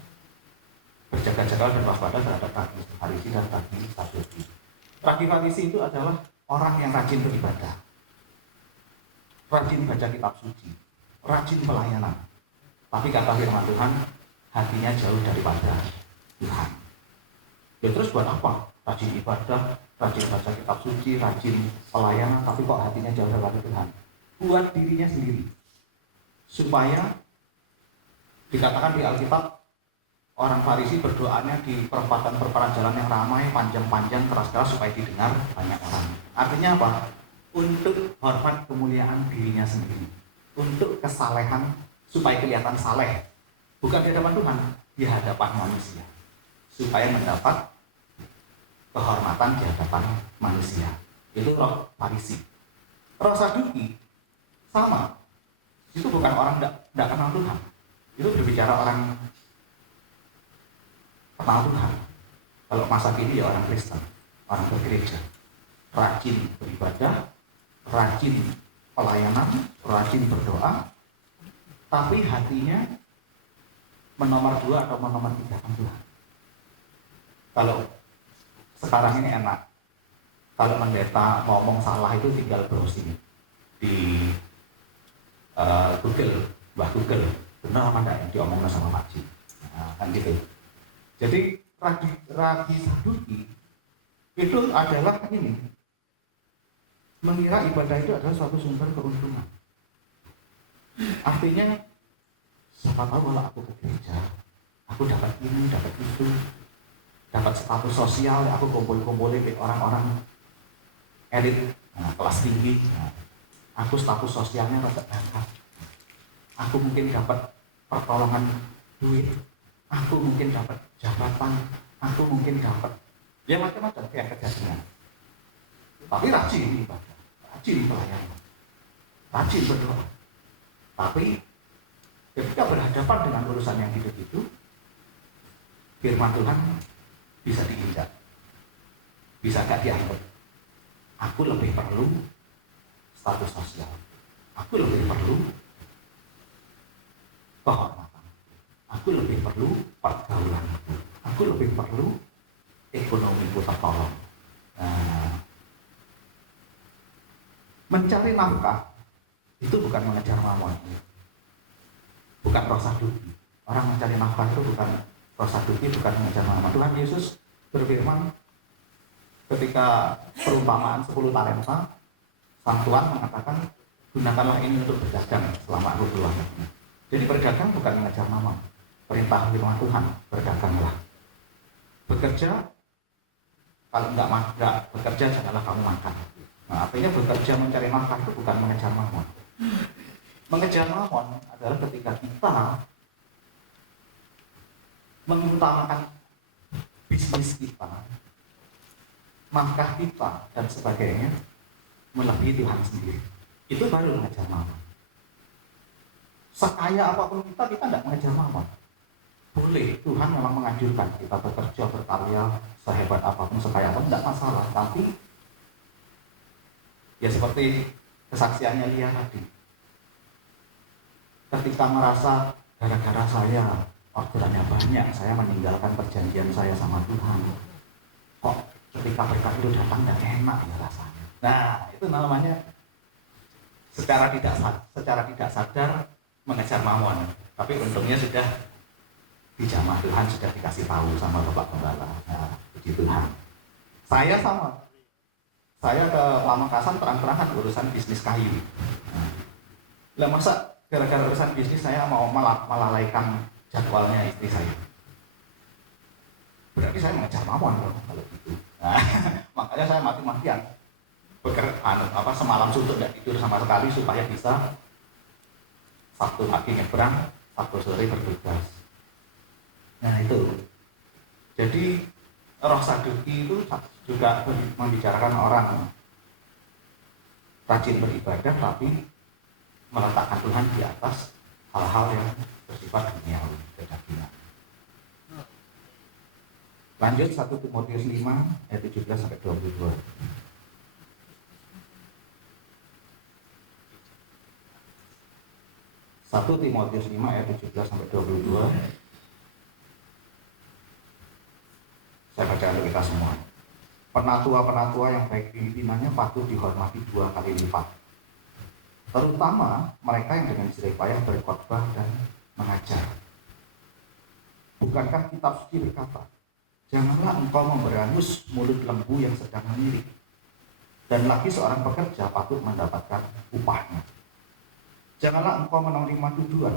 berjaga-jagalah dan waspada terhadap ragi Farisi dan ragi Saduki. Ragi Farisi itu adalah orang yang rajin beribadah, rajin baca kitab suci, rajin pelayanan. Tapi kata firman Tuhan, hatinya jauh daripada Tuhan. Ya terus buat apa? Rajin ibadah, rajin baca kitab suci, rajin pelayanan, tapi kok hatinya jauh daripada Tuhan? Buat dirinya sendiri. Supaya dikatakan di Alkitab, orang Farisi berdoanya di perempatan jalan yang ramai, panjang-panjang, keras-keras supaya didengar banyak orang. Artinya apa? Untuk hormat kemuliaan dirinya sendiri, untuk kesalehan supaya kelihatan saleh, bukan di hadapan Tuhan, di hadapan manusia, supaya mendapat kehormatan di hadapan manusia. Itu roh Farisi. Roh Saduki sama, itu bukan orang tidak kenal Tuhan, itu berbicara orang kenal Tuhan. Kalau masa kini ya orang Kristen, orang bergereja, rajin beribadah, rajin pelayanan, rajin berdoa, tapi hatinya menomor 2 atau menomor 3 Tuhan. Kalau sekarang ini enak, kalau pendeta ngomong salah itu tinggal browsing di Google, Google, benar apa enggak yang diomongin sama Pak Ji, nah, kan gitu. Jadi ragi Saduki itu adalah ini, mengira ibadah itu adalah suatu sumber keuntungan. Artinya, siapa tahu kalau aku ke gereja, aku dapat ini, dapat itu, dapat status sosial, aku kumpul-kumpulin orang-orang elit, kelas tinggi, aku status sosialnya rada bakat, aku mungkin dapat pertolongan duit, aku mungkin dapat jabatan, aku mungkin dapat ya macam-macam kayak kerjanya. Tapi rajin ibadah, rajin pelayanan, rajin berdoa. Tapi ketika berhadapan dengan urusan yang gitu-gitu, firman Tuhan bisa diinjak, bisa gak dianggap. Aku lebih perlu status sosial, aku lebih perlu kehormatan, aku lebih perlu pergaulan, aku lebih perlu ekonomiku tertolong. Mencari nafkah itu bukan mengejar mamon, bukan roh saduki. Orang mencari nafkah itu bukan roh saduki, bukan mengejar mamon. Tuhan Yesus berfirman ketika perumpamaan 10 talenta, Sang Tuhan mengatakan, gunakanlah ini untuk berdagang selama aku keluar negeri. Jadi berdagang bukan mengejar mamon. Perintah firman Tuhan, berdaganglah. Bekerja, kalau enggak bekerja janganlah kamu makan. Nah, artinya bekerja mencari makan itu bukan mengejar mamon. Mengejar mamon adalah ketika kita mengutamakan bisnis kita, nafkah kita, dan sebagainya melebihi Tuhan sendiri. Itu baru mengejar mamon. Sekaya apapun kita tidak mengejar mamon. Boleh, Tuhan memang menganjurkan kita bekerja, berkarya, sehebat apapun, sekaya apapun, tidak masalah. Tapi ya seperti kesaksiannya Lia tadi, ketika merasa gara-gara saya orderannya banyak, saya meninggalkan perjanjian saya sama Tuhan, kok ketika berkat itu datang tidak enak ya rasanya. Nah, itu namanya secara tidak sadar mengejar mamon. Tapi untungnya sudah dijamah Tuhan, sudah dikasih tahu sama Bapak Gembala. Nah, puji Tuhan. Saya sama. Saya ke Pamekasan terang-terangan urusan bisnis kayu. Lah masa gara-gara urusan bisnis saya mau melalaikan jadwalnya istri saya? Berarti saya mengejar mamon kalau gitu. Nah, makanya saya mati-matian semalam suntuk tidak tidur sama sekali supaya bisa Sabtu pagi nyebrang, Sabtu sore bertugas. Nah itu. Jadi roh saduki itu juga membicarakan orang rajin beribadah tapi meletakkan Tuhan di atas hal-hal yang bersifat duniawi, kedagingan. Lanjut 1 Timotius 5 ayat 17 sampai 22. 1 Timotius 5 ayat 17 sampai 22. Saya baca untuk kita semua. Penatua-penatua yang baik pimpinannya patut dihormati 2 kali lipat, terutama mereka yang dengan jerih payah berkhotbah dan mengajar. Bukankah kitab suci berkata, janganlah engkau memberangus mulut lembu yang sedang mengirik, dan lagi seorang pekerja patut mendapatkan upahnya. Janganlah engkau menerima tuduhan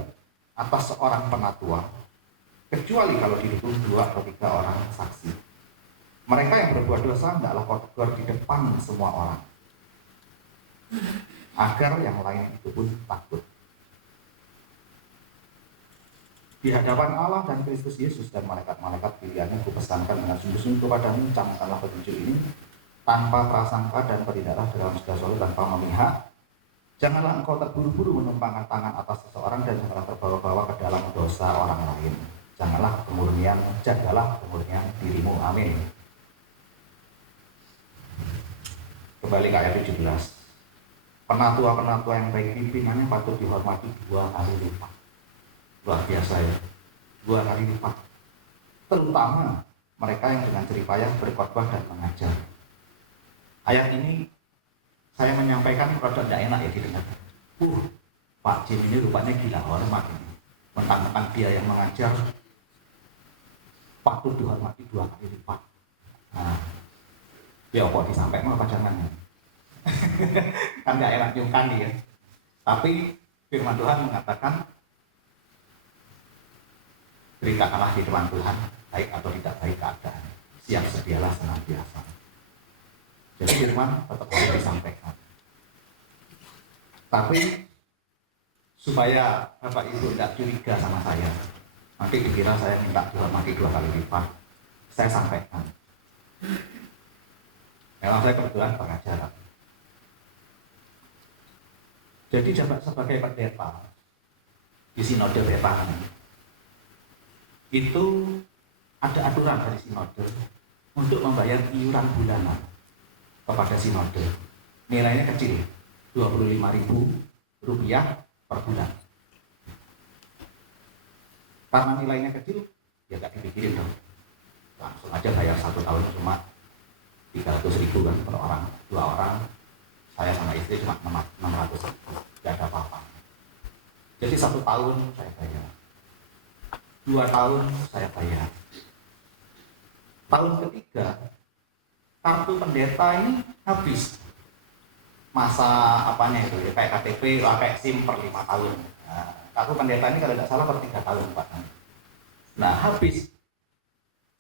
atas seorang penatua, kecuali kalau didukung 2 atau 3 orang saksi. Mereka yang berbuat dosa hendaklah kau tegur di depan semua orang, agar yang lain itu pun takut. Di hadapan Allah dan Kristus Yesus dan malaikat-malaikat pilihannya, kupesankan dengan sungguh-sungguh kepadamu, camkanlah petunjuk ini tanpa prasangka dan berdirilah dalam segala sesuatu tanpa memihak. Janganlah engkau terburu-buru menumpangkan tangan atas seseorang dan janganlah terbawa-bawa ke dalam dosa orang lain. Jagalah kemurnian dirimu. Amin. Kembali ke ayat 17. Penatua-penatua yang baik pimpinannya patut dihormati 2 kali lipat. Luar biasa ya, 2 kali lipat. Terutama mereka yang dengan jerih payah berkhotbah dan mengajar. Ayat ini saya menyampaikan produk tidak enak ya didengar. Pak Jim ini rupanya gila hormat ini. Mentang-mentang dia yang mengajar patut dihormati 2 kali lipat. Nah, ya kok disampaikan apa jangan? Kan tidak enak nyungkan ya. Tapi firman Tuhan mengatakan, beritakanlah di depan Tuhan, baik atau tidak baik keadaan, siap sedialah senantiasa. Jadi firman tetap harus disampaikan. Tapi supaya Bapak Ibu tidak curiga sama saya, nanti dikira saya minta dihormati 2 kali lipat, saya sampaikan. Memang saya kebetulan pengajar. Jadi jabat sebagai pendeta di sinode Betani itu ada aturan dari sinode untuk membayar iuran bulanan kepada sinode. Nilainya kecil, Rp25.000 per bulan. Karena nilainya kecil, ya gak dipikirin dong. Langsung aja bayar 1 tahun cuma 300.000 kan per orang, 2 orang. Saya sama istri cuma 600, gak ada apa-apa. Jadi 1 tahun saya bayar, 2 tahun saya bayar. Tahun ketiga kartu pendeta ini habis. masa apanya itu ya, kayak KTP, kayak SIM per 5 tahun. Nah, kartu pendeta ini kalau tidak salah per 3 tahun, Pak. Nah, habis.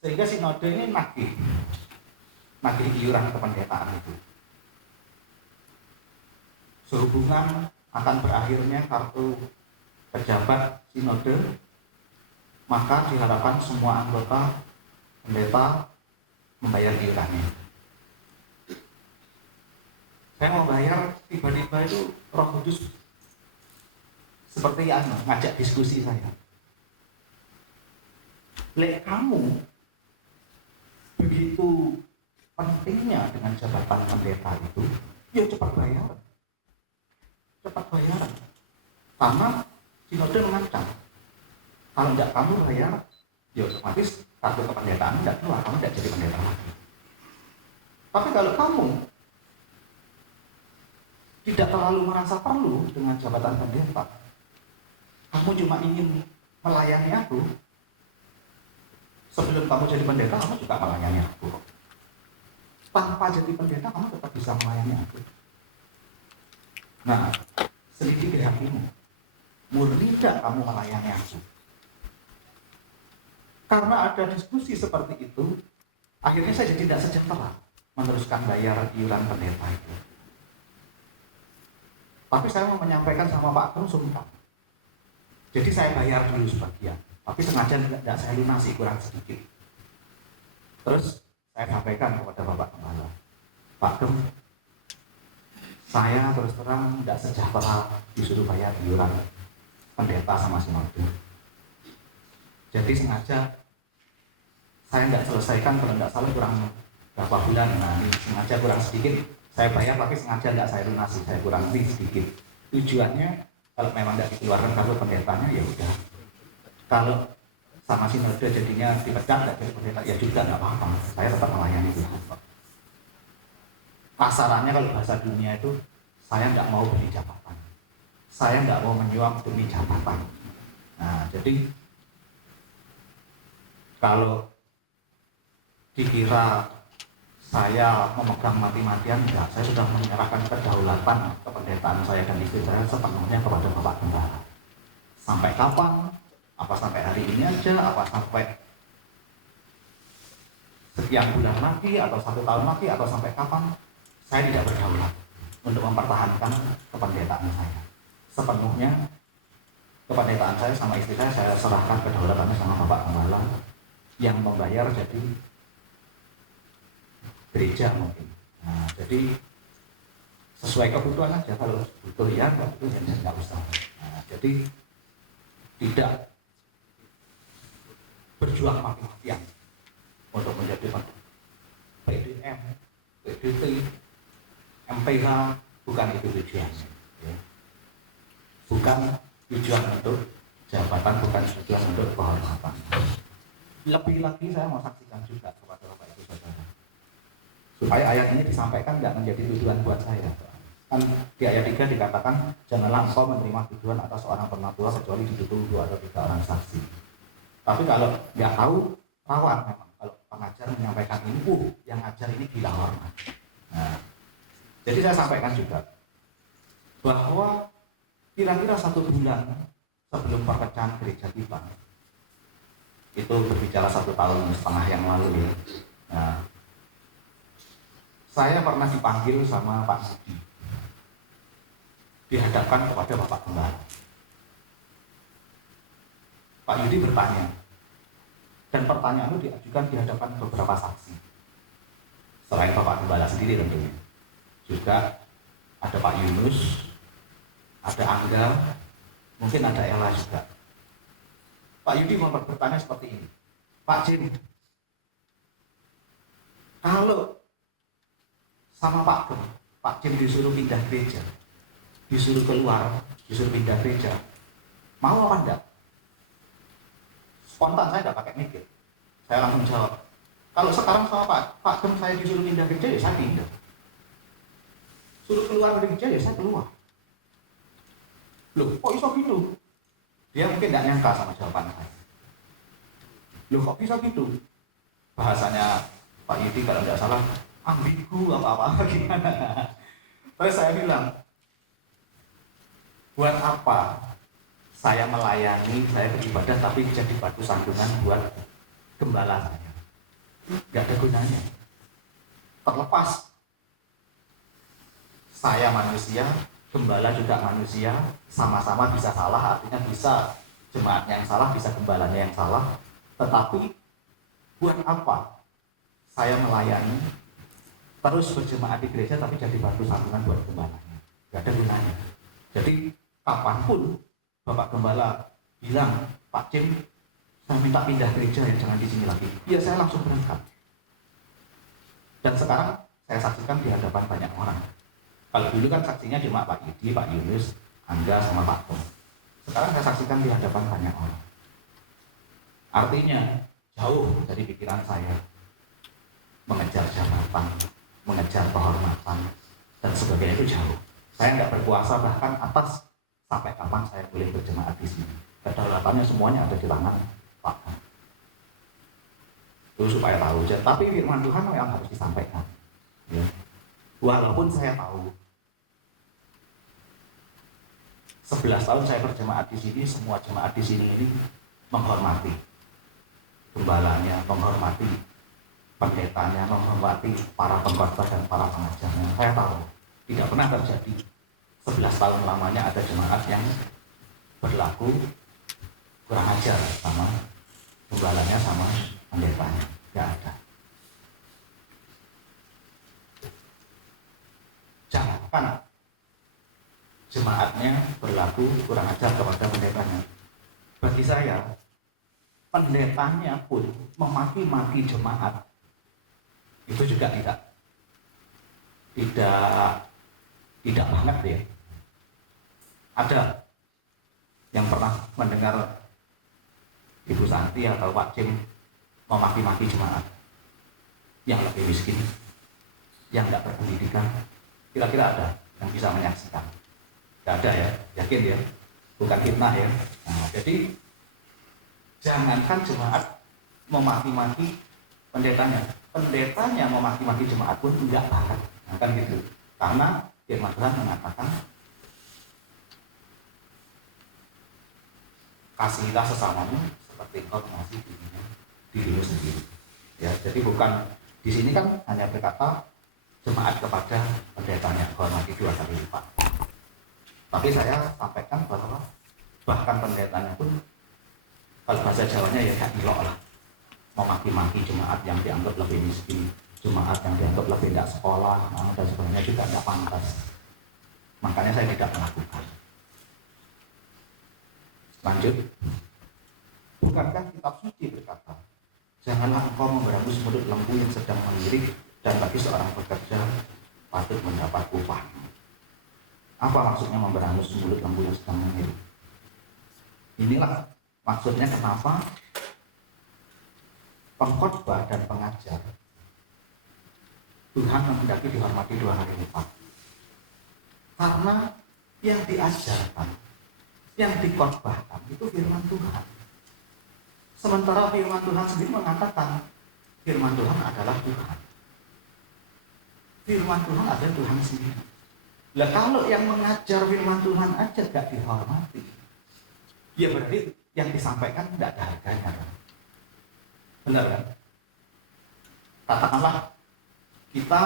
Sehingga sinode ini nagih iuran kependetaan itu. Sehubungan akan berakhirnya kartu pejabat sinode, maka diharapkan semua anggota pendeta membayar iurannya. Saya mau bayar, tiba-tiba itu Roh Kudus seperti ngajak diskusi saya. Lek kamu begitu pentingnya dengan jabatan pendeta itu, ya cepat bayar. Karena sinode mengancam, kalau tidak kamu bayar, ya otomatis kartu kependetaan tidak keluar, kamu tidak jadi pendeta lagi. Tapi kalau kamu tidak terlalu merasa perlu dengan jabatan pendeta, kamu cuma ingin melayani aku, sebelum kamu jadi pendeta, kamu juga melayani aku. Tanpa jadi pendeta, kamu tetap bisa melayani aku. Nah, selidiki hatimu. Murni tidak kamu melayani aku. Karena ada diskusi seperti itu, akhirnya saya jadi tidak sejahtera meneruskan bayar iuran pendeta itu. Tapi saya mau menyampaikan sama Pak Agung sungkan. Jadi saya bayar dulu sebagian, tapi sengaja tidak saya lunasi, kurang sedikit. Terus saya sampaikan kepada Bapak Gembala, Pak Gem, saya terus terang tidak sejahtera disuruh bayar iuran pendeta sama sinode. Jadi sengaja saya tidak selesaikan, kalau tidak salah kurang berapa bulan. Nah, ini sengaja kurang sedikit saya bayar, tapi sengaja tidak saya lunasi, saya kurangi sedikit. Tujuannya kalau memang tidak dikeluarkan kartu pendetanya, ya udah. Kalau sama sinode jadinya dipecat, tidak jadi pendeta, ya juga nggak apa-apa. Saya tetap melayani Tuhan. Kasarannya kalau bahasa dunia itu, saya tidak mau beli jabatan. Saya tidak mau menyuap demi jabatan. Nah, jadi kalau dikira saya memegang mati-matian, enggak. Saya sudah menyerahkan kedaulatan kependetaan saya dan istri saya sepenuhnya kepada Bapak Gembala. Sampai kapan? Apa sampai hari ini aja? Apa sampai sekian bulan lagi? Atau 1 tahun lagi? Atau sampai kapan? Saya tidak berdaulat untuk mempertahankan kependetaan saya. Sepenuhnya kependetaan saya sama istri saya serahkan kedaulatannya sama Bapak Gembala yang membayar jadi gereja mungkin. Nah, jadi sesuai kebutuhan aja, kalau butuh ya, kalau butuh ya nggak usah. Nah, jadi tidak berjuang mati-matian untuk menjadi PDM, PDT, MPH, bukan itu tujuannya. Ya. Bukan tujuan untuk jabatan, bukan tujuan untuk kehormatan. Lebih lagi saya mau saksikan juga kepada Bapak Ibu Saudara, supaya ayat ini disampaikan tidak menjadi tujuan buat saya. Kan di ayat 3 dikatakan, janganlah engkau menerima tujuan atas seorang penatua kecuali didukung 2 atau 3 orang saksi. Tapi kalau nggak tahu, rawan memang kalau pengajar menyampaikan ini, yang ngajar ini gila hormat. Nah, jadi saya sampaikan juga bahwa kira-kira 1 bulan sebelum perpecahan gereja kita, itu berbicara 1,5 tahun yang lalu ya. Nah, saya pernah dipanggil sama Pak Yudi, dihadapkan kepada Bapak Gembala. Pak Yudi bertanya, dan pertanyaan itu diajukan di hadapan beberapa saksi. Selain Bapak Gembala sendiri tentunya. Juga ada Pak Yunus, ada Angga, mungkin ada Ella juga. Pak Yudi mau bertanya seperti ini, Pak Jim, kalau sama Pak Jim disuruh pindah gereja, disuruh keluar, disuruh pindah gereja, mau apa enggak? Spontan, saya enggak pakai mikir. Saya langsung jawab, kalau sekarang sama Pak Jim saya disuruh pindah gereja, ya saya pindah. Suruh keluar dari gereja, ya saya keluar. Loh, kok bisa gitu? Dia mungkin tidak nyangka sama jawaban saya. Loh, kok bisa gitu? Bahasanya Pak Yudi kalau tidak salah, ambigu apa-apa gimana. Terus saya bilang, buat apa saya melayani, saya beribadah tapi jadi batu sandungan buat gembala saya? Gak ada gunanya. Terlepas saya manusia, gembala juga manusia, sama-sama bisa salah, artinya bisa jemaatnya yang salah, bisa gembalanya yang salah. Tetapi buat apa saya melayani terus berjemaat di gereja tapi jadi batu sandungan buat gembalanya? Gak ada gunanya. Jadi kapanpun Bapak Gembala bilang, Pak Cim, saya minta pindah gereja ya, jangan di sini lagi. Ya saya langsung berangkat. Dan sekarang saya saksikan di hadapan banyak orang. Kalau dulu kan saksinya cuma Pak Yudi, Pak Yunus, Anda sama Pak Tom. Sekarang saya saksikan di hadapan banyak orang. Artinya jauh dari pikiran saya mengejar jabatan, mengejar kehormatan, dan sebagainya itu jauh. Saya nggak berkuasa bahkan atas sampai kapan saya boleh berjemaat di sini. Kedaulatannya semuanya ada di tangan Pak Tom. Itu supaya tahu aja. Tapi firman Tuhan yang harus disampaikan. Ya. Walaupun saya tahu 11 tahun saya berjemaat di sini, semua jemaat di sini ini menghormati gembalanya, menghormati pendetanya, menghormati para pengkhotbah dan para pengajarnya. Saya tahu tidak pernah terjadi 11 tahun lamanya ada jemaat yang berlaku kurang ajar sama gembalanya sama pendetanya. Tidak ada. Jangankan jemaatnya berlaku kurang ajar kepada pendetanya. Bagi saya, pendetanya pun memaki-maki jemaat itu juga tidak banget ya. Ada yang pernah mendengar Ibu Santi atau Pak Cim memaki-maki jemaat yang lebih miskin, yang nggak berpendidikan? Kira-kira ada yang bisa menyaksikan? Tidak ada ya, yakin ya, bukan fitnah ya. Nah, jadi jangankan jemaat memaki-maki pendetanya, pendetanya memaki-maki jemaat pun enggak banget, nah, kan gitu. Karena firman Tuhan mengatakan kasihilah sesamamu seperti engkau mengasihi dirimu sendiri. Ya, jadi bukan di sini kan hanya berkata jemaat kepada pendetanya hormati 2 kali lipat. Tapi saya sampaikan bahwa bahkan pendetanya pun kalau bahasa Jawanya ya gak ilok lah, memaki-maki jemaat yang dianggap lebih miskin, jemaat yang dianggap lebih tidak sekolah, dan sebagainya juga tidak pantas. Makanya saya tidak melakukan. Lanjut. Bukankah kitab suci berkata, janganlah engkau memberangus mulut lembu yang sedang mengirik, dan bagi seorang pekerja patut mendapat upah. Apa maksudnya memberangus mulut lembu yang sedang mengirik? Inilah maksudnya kenapa pengkhotbah dan pengajar Tuhan menghendaki dihormati 2 kali lipat. Karena yang diajarkan, yang dikhotbahkan itu firman Tuhan. Sementara firman Tuhan sendiri mengatakan firman Tuhan adalah Tuhan. Firman Tuhan adalah Tuhan sendiri. Lah kalau yang mengajar firman Tuhan aja gak dihormati, ya berarti yang disampaikan tidak ada harganya kan? Benar kan? Katakanlah kita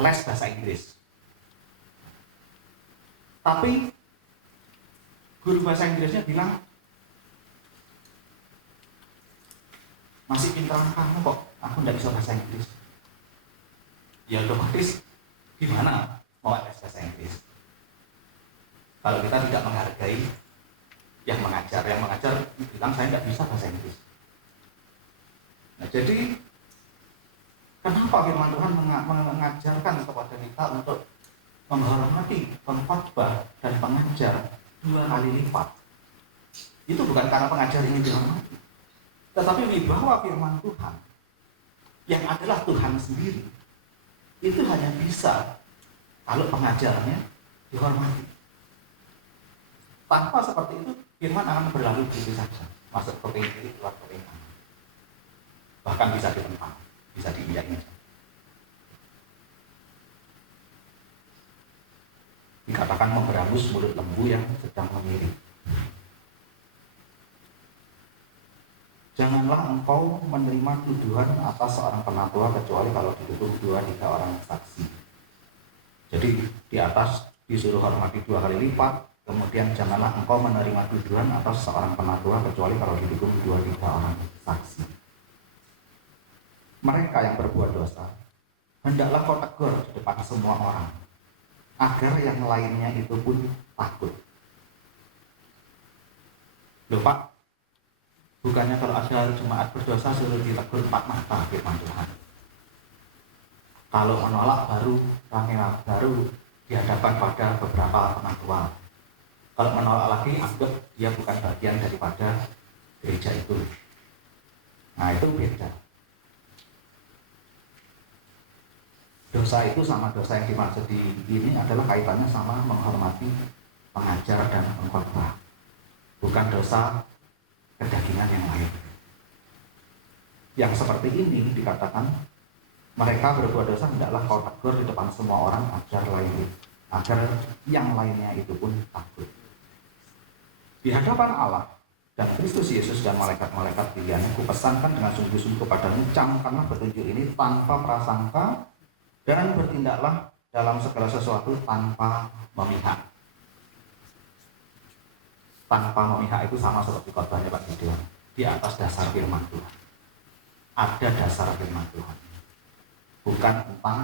les bahasa Inggris, tapi guru bahasa Inggrisnya bilang masih pintar kamu kok, aku tidak bisa bahasa Inggris. Ya otomatis gimana mau les bahasa Inggris kalau kita tidak menghargai yang mengajar bilang saya tidak bisa bahasa Inggris. Nah, jadi kenapa firman Tuhan mengajarkan kepada kita untuk menghormati pengkhotbah dan pengajar 2 kali lipat? Itu bukan karena pengajar ini dihormati, tetapi wibawa firman Tuhan yang adalah Tuhan sendiri itu hanya bisa kalau pengajarnya dihormati. Tanpa seperti itu firman akan berlalu begitu saja, masuk ke pinggir, keluar ke pinggir, bahkan bisa ditentang, bisa diiyain. gabus mulut lembu yang sedang mengirit. Janganlah engkau menerima tuduhan atas seorang penatua kecuali kalau didukung 2-3 orang saksi. Jadi di atas disuruh hormati 2 kali lipat, kemudian janganlah engkau menerima tuduhan atas seorang penatua kecuali kalau didukung 2-3 orang saksi. Mereka yang berbuat dosa, hendaklah kau tegur di depan semua orang, agar yang lainnya itu pun takut. Loh Pak, bukannya kalau ada jemaat berdosa suruh ditegur 4 mata firman Tuhan. Kalau menolak baru dihadapkan pada beberapa penatua. Kalau menolak lagi anggap dia bukan bagian daripada gereja itu. Nah itu beda. Dosa itu sama dosa yang dimaksud di ini adalah kaitannya sama menghormati pengajar dan pengkhotbah. Bukan dosa kedagingan yang lain. Yang seperti ini dikatakan mereka berbuat dosa hendaklah kau tegur di depan semua orang agar yang lainnya itu pun takut. Di hadapan Allah dan Kristus Yesus dan malaikat-malaikat pilihannya kupesankan dengan sungguh-sungguh kepadamu, camkanlah petunjuk ini tanpa prasangka dan bertindaklah dalam segala sesuatu tanpa memihak. Tanpa memihak itu sama seperti khotbahnya Pak Gideon, di atas dasar firman Tuhan. Ada dasar firman Tuhan, bukan tentang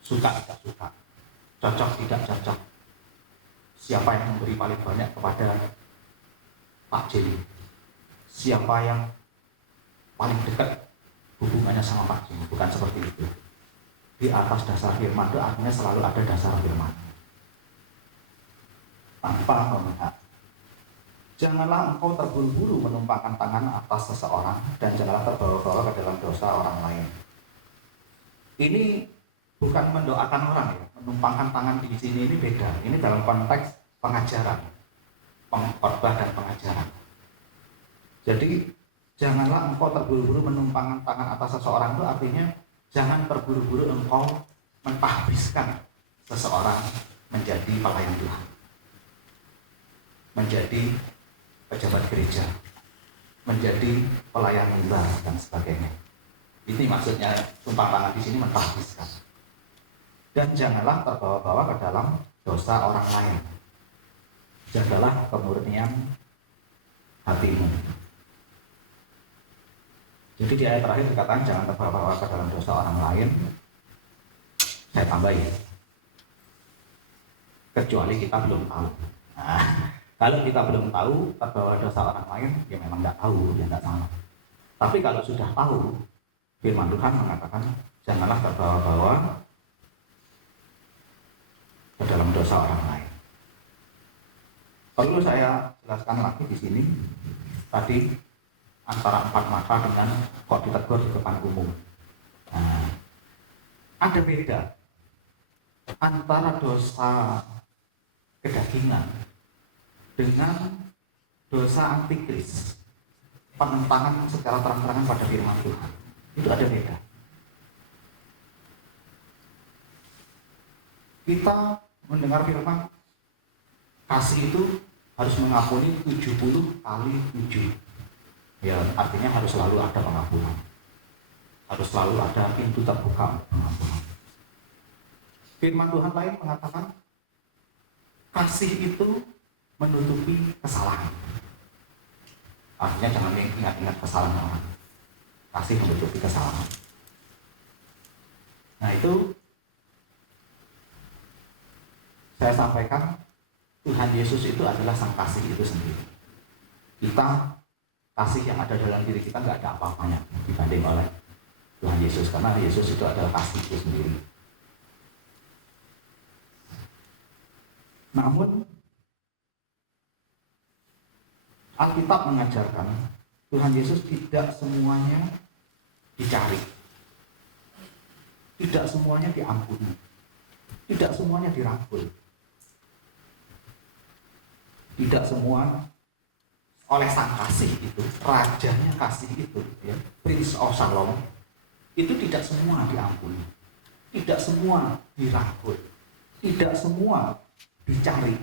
suka tidak suka, cocok tidak cocok, siapa yang memberi paling banyak kepada Pak Jeli, siapa yang paling dekat hubungannya sama Pak Jeli, bukan seperti itu. Di atas dasar firman itu artinya selalu ada dasar firman, tanpa memihak. Janganlah engkau terburu-buru menumpangkan tangan atas seseorang, dan janganlah terbawa-bawa ke dalam dosa orang lain. Ini bukan mendoakan orang ya, menumpangkan tangan di sini ini beda. Ini dalam konteks pengajaran, pengkhotbah dan pengajaran. Jadi janganlah engkau terburu-buru menumpangkan tangan atas seseorang itu artinya jangan terburu-buru engkau mentahbiskan seseorang menjadi pelayan Tuhan, menjadi pejabat gereja, menjadi pelayan mimbar dan sebagainya. Ini maksudnya tumpang tangan di sini mentahbiskan. Dan janganlah terbawa-bawa ke dalam dosa orang lain. Jagalah kemurnian hatimu. Jadi di ayat terakhir dikatakan jangan terbawa-bawa ke dalam dosa orang lain. Saya tambahin, kecuali kita belum tahu. Nah, kalau kita belum tahu terbawa dosa orang lain, ya memang nggak tahu, ya nggak salah. Tapi kalau sudah tahu, firman Tuhan mengatakan janganlah terbawa-bawa ke dalam dosa orang lain. Perlu saya jelaskan lagi di sini. Tadi antara 4 mata dengan kok ditegur di depan umum. Nah, ada beda antara dosa kedagingan dengan dosa antikris, penentangan secara terang-terangan pada firman Tuhan. Itu ada beda. Kita mendengar firman kasih itu harus mengampuni 70 kali 7. Ya, artinya harus selalu ada pengampunan. Harus selalu ada pintu terbuka untuk pengampunan. Firman Tuhan lain mengatakan kasih itu menutupi kesalahan. Artinya jangan ingat-ingat kesalahan orang. Kasih menutupi kesalahan. Nah itu saya sampaikan, Tuhan Yesus itu adalah sang kasih itu sendiri. Kita kasih yang ada dalam diri kita nggak ada apa-apanya dibanding oleh Tuhan Yesus, karena Yesus itu adalah kasih itu sendiri. Namun Alkitab mengajarkan Tuhan Yesus tidak semuanya dicari, tidak semuanya diampuni, tidak semuanya dirangkul, tidak semua oleh sang kasih itu, rajanya kasih itu, ya, Prince of Shalom, itu tidak semua diampuni, tidak semua dirangkul, tidak semua dicari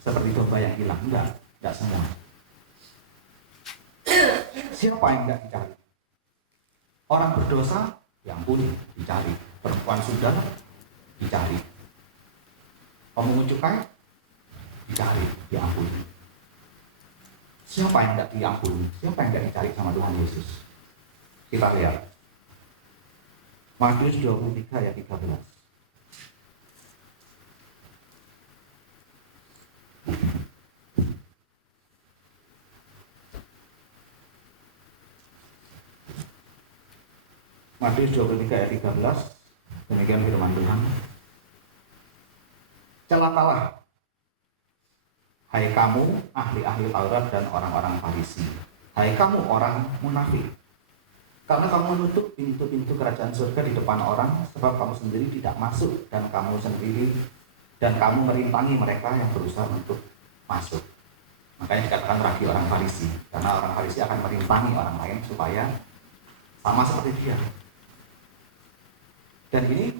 seperti domba yang hilang. Enggak semua. Siapa yang enggak dicari? Orang berdosa diampuni, dicari. Perempuan sudah dicari. Pemungut cukai dicari, diampuni. Siapa yang enggak diampuni? Siapa yang enggak dicari sama Tuhan Yesus? Kita lihat Matius 23 ayat 13. Matius 23 ayat 13. Demikian firman Tuhan. Celakalah, hai kamu ahli-ahli Taurat dan orang-orang Farisi, hai kamu orang munafik, karena kamu menutup pintu-pintu kerajaan surga di depan orang, sebab kamu sendiri tidak masuk dan kamu merintangi mereka yang berusaha untuk masuk. Makanya dikatakan ragi orang Farisi, karena orang Farisi akan merintangi orang lain supaya sama seperti dia. Dan ini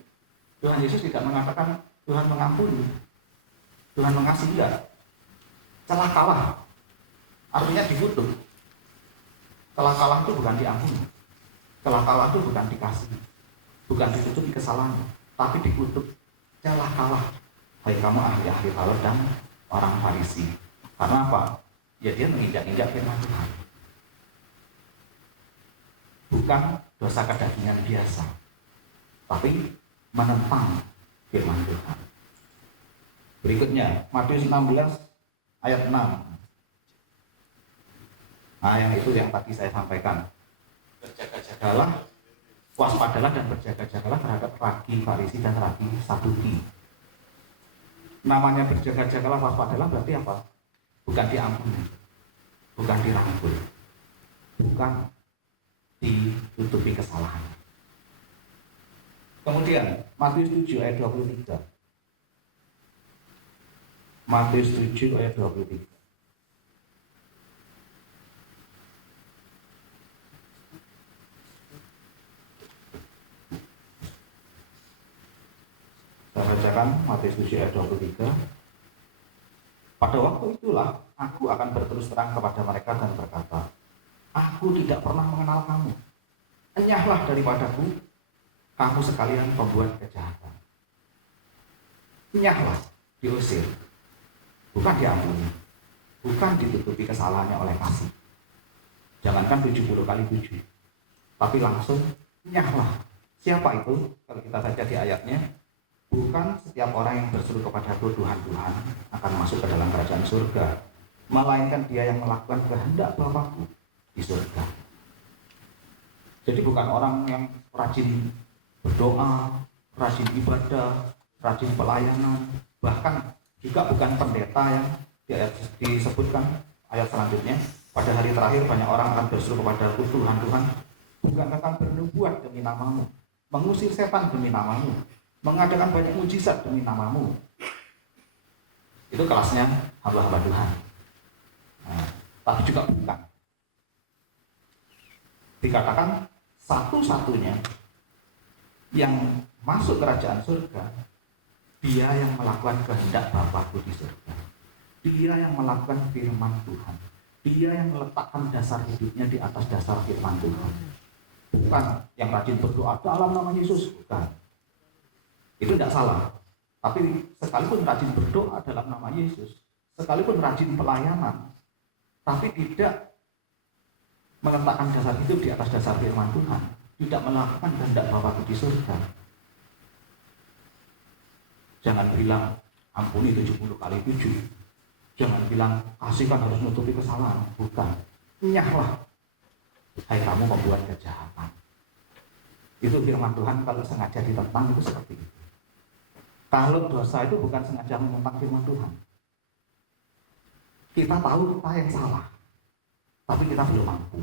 Tuhan Yesus tidak mengatakan Tuhan mengampuni, Tuhan mengasihi, enggak. Celakalah, artinya dikutuk. Celakalah itu bukan diampuni, celakalah itu bukan dikasih, bukan ditutupi kesalahannya, tapi dikutuk. Celakalah, hai kamu ahli-ahli Taurat dan orang Farisi. Karena apa? Ya dia menginjak-injak firman Tuhan. Bukan dosa kedagingan biasa, tapi menentang firman Tuhan. Berikutnya Matius 16 ayat 6. Nah, yang itu yang tadi saya sampaikan. Berjaga-jagalah, waspadalah dan berjaga-jagalah terhadap ragi Farisi dan ragi Saduki. Namanya berjaga-jagalah, waspadalah berarti apa? Bukan diampuni, bukan dirangkul, bukan ditutupi kesalahan. Kemudian Matius 7 ayat 23. Matius 7 ayat 23. Saya bacakan Matius 7 ayat 23. Pada waktu itulah aku akan berterus terang kepada mereka dan berkata, aku tidak pernah mengenal kamu. Enyahlah daripadaku, kamu sekalian pembuat kejahatan. Enyahlah, diusir. Bukan diampuni, bukan ditutupi kesalahannya oleh kasih. Jangankan 70 kali 7, tapi langsung nyahlah. Siapa itu? Kalau kita baca di ayatnya, bukan setiap orang yang berseru kepadaku Tuhan, Tuhan akan masuk ke dalam kerajaan surga, melainkan dia yang melakukan kehendak Bapakku di surga. Jadi bukan orang yang rajin berdoa, rajin ibadah, rajin pelayanan, bahkan juga bukan pendeta yang disebutkan ayat selanjutnya, pada hari terakhir banyak orang akan berseru kepadaku Tuhan, Tuhan, bukan akan bernubuat demi namamu, mengusir setan demi namamu, mengadakan banyak mujizat demi namamu. Itu kelasnya hamba-hamba Tuhan. Nah, tapi juga bukan. Dikatakan satu-satunya yang masuk kerajaan surga dia yang melakukan kehendak Bapakku di surga. Dia yang melakukan firman Tuhan. Dia yang meletakkan dasar hidupnya di atas dasar firman Tuhan. Bukan yang rajin berdoa dalam nama Yesus, bukan. Itu tidak salah. Tapi sekalipun rajin berdoa dalam nama Yesus, sekalipun rajin pelayanan, tapi tidak meletakkan dasar hidup di atas dasar firman Tuhan, tidak melakukan kehendak Bapakku di surga. Jangan bilang ampuni 70 kali 7. Jangan bilang kasih kan harus menutupi kesalahan. Bukan. Nyahlah, hai kamu pembuat kejahatan. Itu firman Tuhan kalau sengaja ditentang itu seperti itu. Kalau dosa itu bukan sengaja menentang firman Tuhan. Kita tahu kita yang salah, tapi kita belum mampu.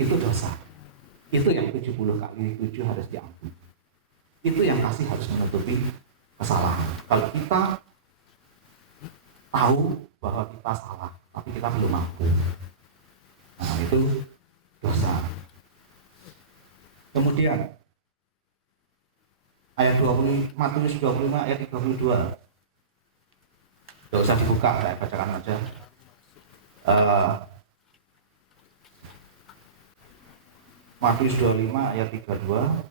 Itu dosa. Itu yang 70 kali 7 harus diampuni. Itu yang kasih harus menutupi kesalahan. Kalau kita tahu bahwa kita salah, tapi kita belum mampu, nah itu dosa. Kemudian ayat 20, Matius 25 ayat 32. Tidak usah dibuka, saya bacakan aja. Matius 25 ayat 32.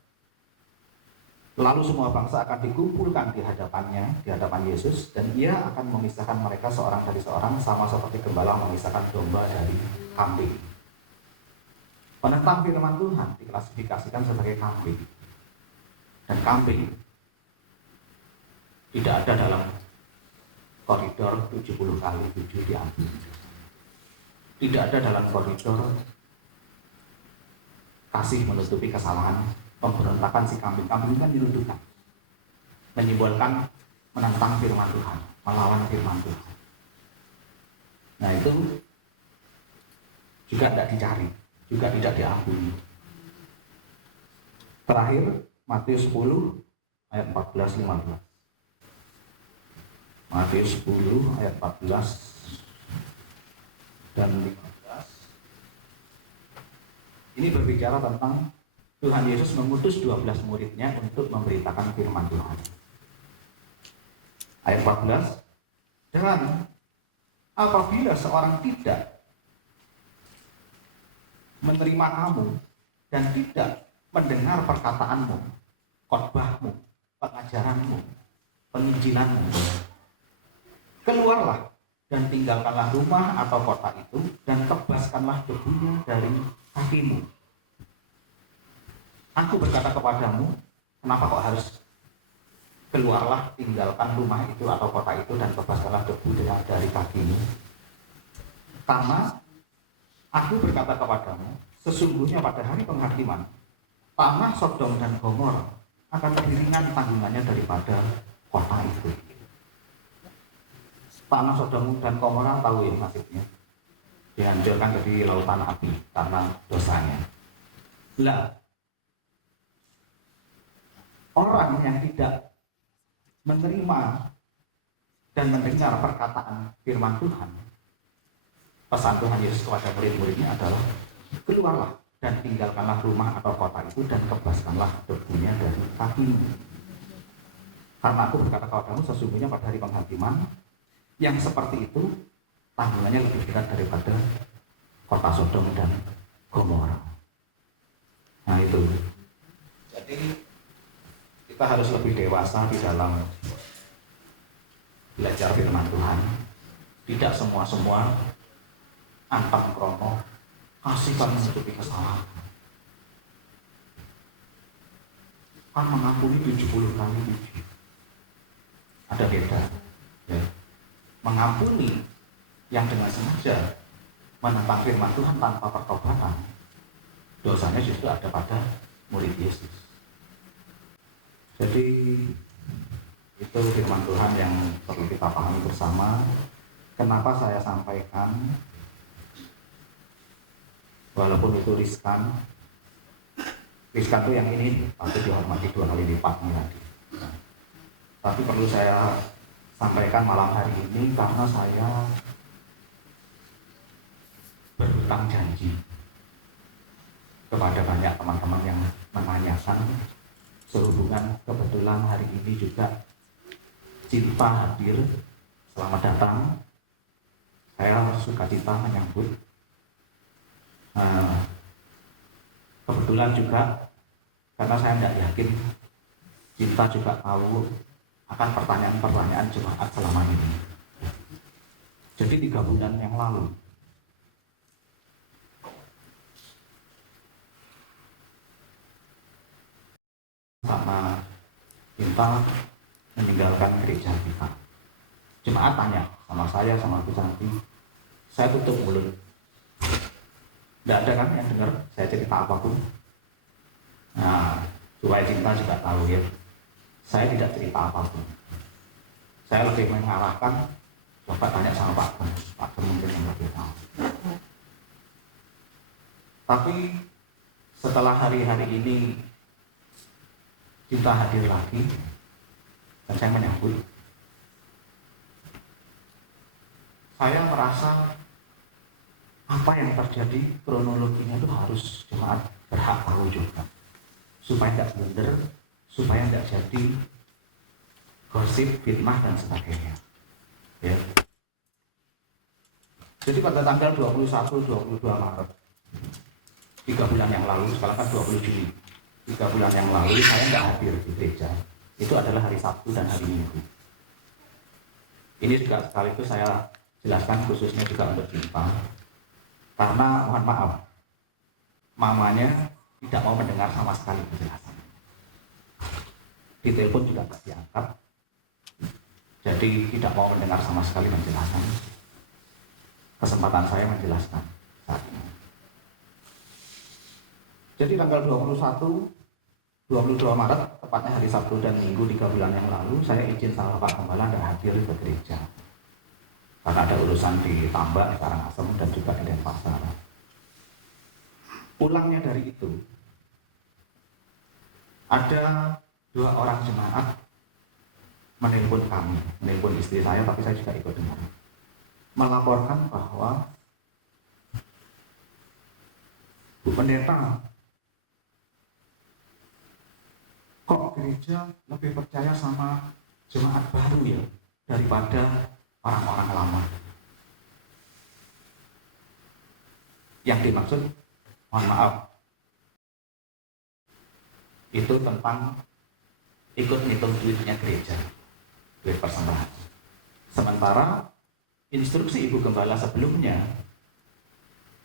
Lalu semua bangsa akan dikumpulkan di hadapannya, di hadapan Yesus, dan ia akan memisahkan mereka seorang dari seorang, sama seperti gembala memisahkan domba dari kambing. Penentang firman Tuhan diklasifikasikan sebagai kambing. Dan kambing tidak ada dalam koridor 70 kali 7 diambil. Tidak ada dalam koridor kasih menutupi kesalahan, pemberontakan si kambing. Kambing kan dirundukkan, menyimbolkan menentang firman Tuhan, melawan firman Tuhan. Nah itu juga tidak dicari, juga tidak diampuni. Terakhir Matius 10 ayat 14-15. Matius 10 ayat 14 dan 15. Ini berbicara tentang Tuhan Yesus mengutus 12 muridnya untuk memberitakan firman Tuhan. Ayat 14. Dan apabila seorang tidak menerima kamu dan tidak mendengar perkataanmu, khotbahmu, pengajaranmu, penginjilanmu, keluarlah dan tinggalkanlah rumah atau kota itu dan tebaskanlah debunya dari kakimu. Aku berkata kepadamu, kenapa kok harus keluarlah, tinggalkan rumah itu atau kota itu dan tebaskanlah debu dari kakimu? Karena aku berkata kepadamu, sesungguhnya pada hari penghakiman tanah Sodom dan Gomora akan lebih ringan tanggungannya daripada kota itu. Tanah Sodom dan Gomora tahu ya nasibnya, dihancurkan jadi lautan api karena dosanya. Lah, orang yang tidak menerima dan mendengar perkataan firman Tuhan, pesan Tuhan Yesus kepada murid-muridnya adalah keluarlah dan tinggalkanlah rumah atau kota itu dan kebaskanlah debunya dari kakimu. Karena aku berkata kepadamu, sesungguhnya pada hari penghakiman yang seperti itu tanggungannya lebih berat daripada kota Sodom dan Gomora. Nah itu. Jadi kita harus lebih dewasa di dalam belajar firman Tuhan. Tidak semua antang kromo kasihkan menutupi kesalahan. Kan mengampuni 70 kali 7. Ada beda. Ya. Mengampuni yang dengan sengaja menentang firman Tuhan tanpa pertobatan, dosanya justru ada pada murid Yesus. Jadi itu firman Tuhan yang perlu kita pahami bersama. Kenapa saya sampaikan walaupun itu riskan itu yang ini pasti dihormati 2 kali lipatnya lagi. Tapi perlu saya sampaikan malam hari ini karena saya berhutang janji kepada banyak teman-teman yang menanyakan sehubungan kebetulan hari ini juga Cinta hadir. Selamat datang. Saya sukacita menyambut. Kebetulan juga karena saya tidak yakin Cinta juga tahu akan pertanyaan-pertanyaan jemaat selama ini. Jadi 3 bulan yang lalu sama Cinta meninggalkan gereja kita. Jemaat tanya sama saya, sama Bu Santi, saya tutup mulut. Tidak ada kan yang dengar saya cerita apapun. Nah, supaya Cinta juga tahu ya, saya tidak cerita apapun. Saya lebih mengarahkan, coba tanya sama Pak Ben mungkin yang lebih tahu. Tapi setelah hari-hari ini Cinta hadir lagi dan saya menyambut, saya merasa apa yang terjadi kronologinya itu harus jemaat berhak tahu juga. supaya nggak blunder, supaya nggak jadi gosip, fitnah dan sebagainya. Ya. Jadi pada tanggal 21-22 Maret, 3 bulan yang lalu, sekarang kan 20 Juni, 3 bulan yang lalu saya nggak hadir di gereja. Itu adalah hari Sabtu dan hari Minggu. Ini juga sekaligus saya jelaskan khususnya juga untuk Cinta, karena mohon maaf, mamanya tidak mau mendengar sama sekali penjelasan. Di telepon juga tidak diangkat, jadi tidak mau mendengar sama sekali penjelasan. Kesempatan saya menjelaskan saat ini. Jadi tanggal 22 Maret, tepatnya hari Sabtu dan Minggu 3 bulan yang lalu, saya izin sama Pak Gembala dan hadir ke gereja. Karena ada urusan di Tambak, di Karangasem, dan juga di Denpasar. Pulangnya dari itu, ada 2 orang jemaat menelpon kami, menelpon istri saya, tapi saya juga ikut dengar, melaporkan bahwa Bu Pendeta, kok gereja lebih percaya sama jemaat baru ya daripada orang-orang lama. Yang dimaksud, mohon maaf, itu tentang ikut ngitung duitnya gereja, duit persembahan. Sementara instruksi Ibu Gembala sebelumnya,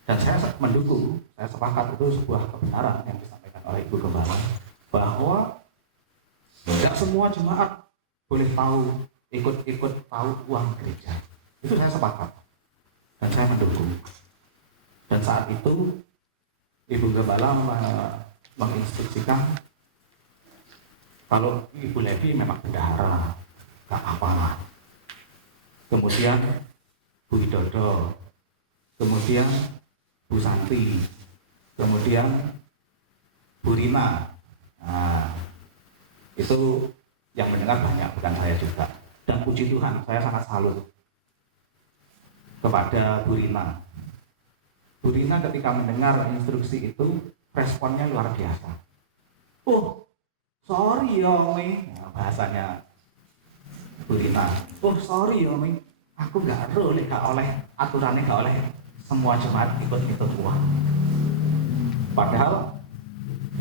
dan saya mendukung, saya sepakat itu sebuah kebenaran yang disampaikan oleh Ibu Gembala, bahwa tidak semua jemaat boleh tahu, ikut tahu uang gereja. Itu saya sepakat dan saya mendukung. Dan saat itu Ibu Gembala menginstruksikan kalau Ibu Levi memang bendahara, gak apa-apa. Kemudian Bu Widodo, kemudian Bu Santi, kemudian Bu Rina. Nah, itu yang mendengar banyak, bukan saya juga. Dan puji Tuhan, saya sangat salut kepada Bu Rina. Bu Rina ketika mendengar instruksi itu, responnya luar biasa. Oh, sorry ya Omi, nah, bahasanya Bu Rina. Oh, sorry ya Omi, aku gak oleh aturannya gak oleh semua jemaat ikut uang. Padahal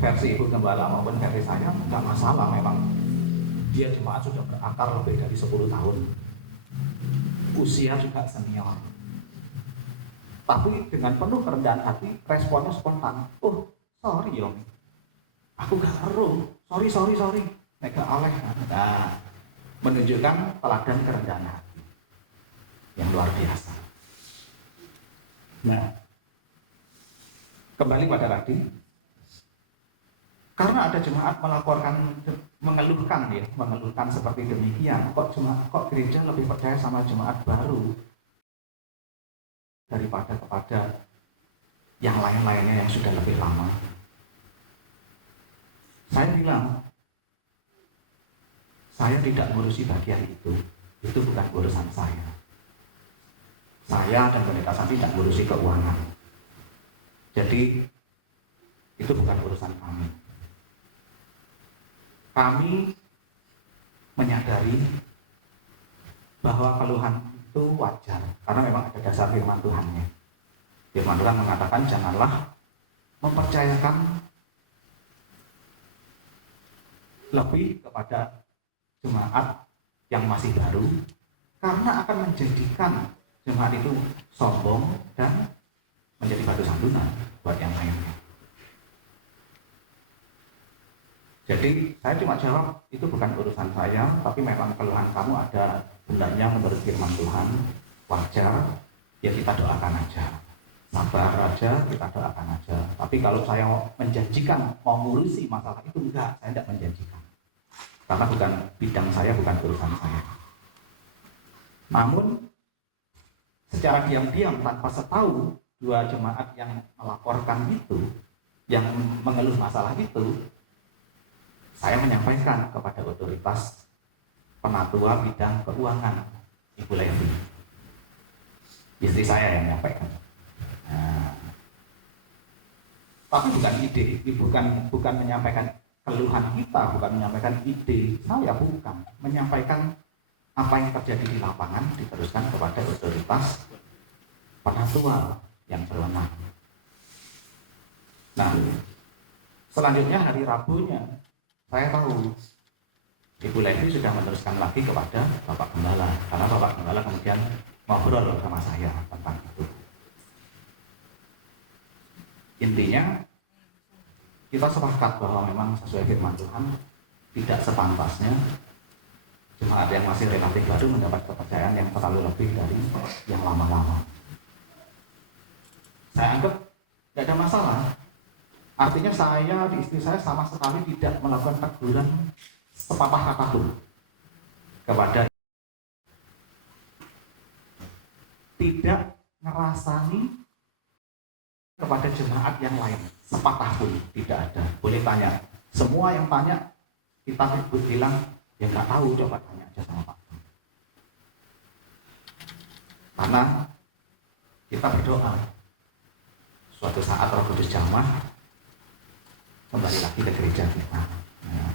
versi Ibu Gembala maupun versi saya nggak masalah, memang dia jemaat sudah berakar lebih dari 10 tahun, usia juga senior, tapi dengan penuh kerendahan hati responnya spontan. Oh sorry Om, aku gak eruh, sorry nggak oleh. Nah, menunjukkan teladan kerendahan hati yang luar biasa. Nah, kembali pada tadi, karena ada jemaat mengeluhkan seperti demikian, kok gereja lebih percaya sama jemaat baru daripada kepada yang lain-lainnya yang sudah lebih lama. Saya bilang, saya tidak ngurusi bagian itu bukan urusan saya. Saya dan Pendeta Santi tidak ngurusi keuangan, jadi itu bukan urusan kami. Kami menyadari bahwa keluhan itu wajar, karena memang ada dasar firman Tuhannya. Firman Tuhan mengatakan janganlah mempercayakan lebih kepada jemaat yang masih baru, karena akan menjadikan jemaat itu sombong dan menjadi batu sandunan buat yang lainnya. Jadi saya cuma jawab, itu bukan urusan saya, tapi memang keluhan kamu ada benarnya menurut firman Tuhan, wajar, ya kita doakan aja. Sabar aja, kita doakan aja. Tapi kalau saya menjanjikan mau ngurusi masalah itu, enggak, saya tidak menjanjikan. Karena bukan bidang saya, bukan urusan saya. Namun, secara diam-diam tanpa setahu, 2 jemaat yang melaporkan itu, yang mengeluh masalah itu, saya menyampaikan kepada otoritas penatua bidang keuangan, Ibu Levi. Istri saya yang menyampaikan. Nah, tapi bukan ide, bukan menyampaikan keluhan kita, bukan menyampaikan ide saya, bukan menyampaikan apa yang terjadi di lapangan, diteruskan kepada otoritas penatua yang berwenang. Nah, selanjutnya hari Rabunya saya tahu Ibu Levi sudah meneruskan lagi kepada Bapak Gembala, karena Bapak Gembala kemudian ngobrol sama saya tentang itu. Intinya kita sepakat bahwa memang sesuai firman Tuhan, tidak sepantasnya jemaat yang masih relatif baru mendapat kepercayaan yang terlalu lebih dari yang lama-lama. Saya anggap tidak ada masalah. Artinya saya di istri saya sama sekali tidak melakukan teguran sepatah kata pun kepada, tidak ngerasani kepada jemaat yang lain sepatah pun tidak ada. Boleh tanya, semua yang tanya kita bilang ya nggak tahu, coba tanya aja sama Pak. Karena kita berdoa suatu saat Roh Kudus jamah kembali lagi ke gereja kita. Nah,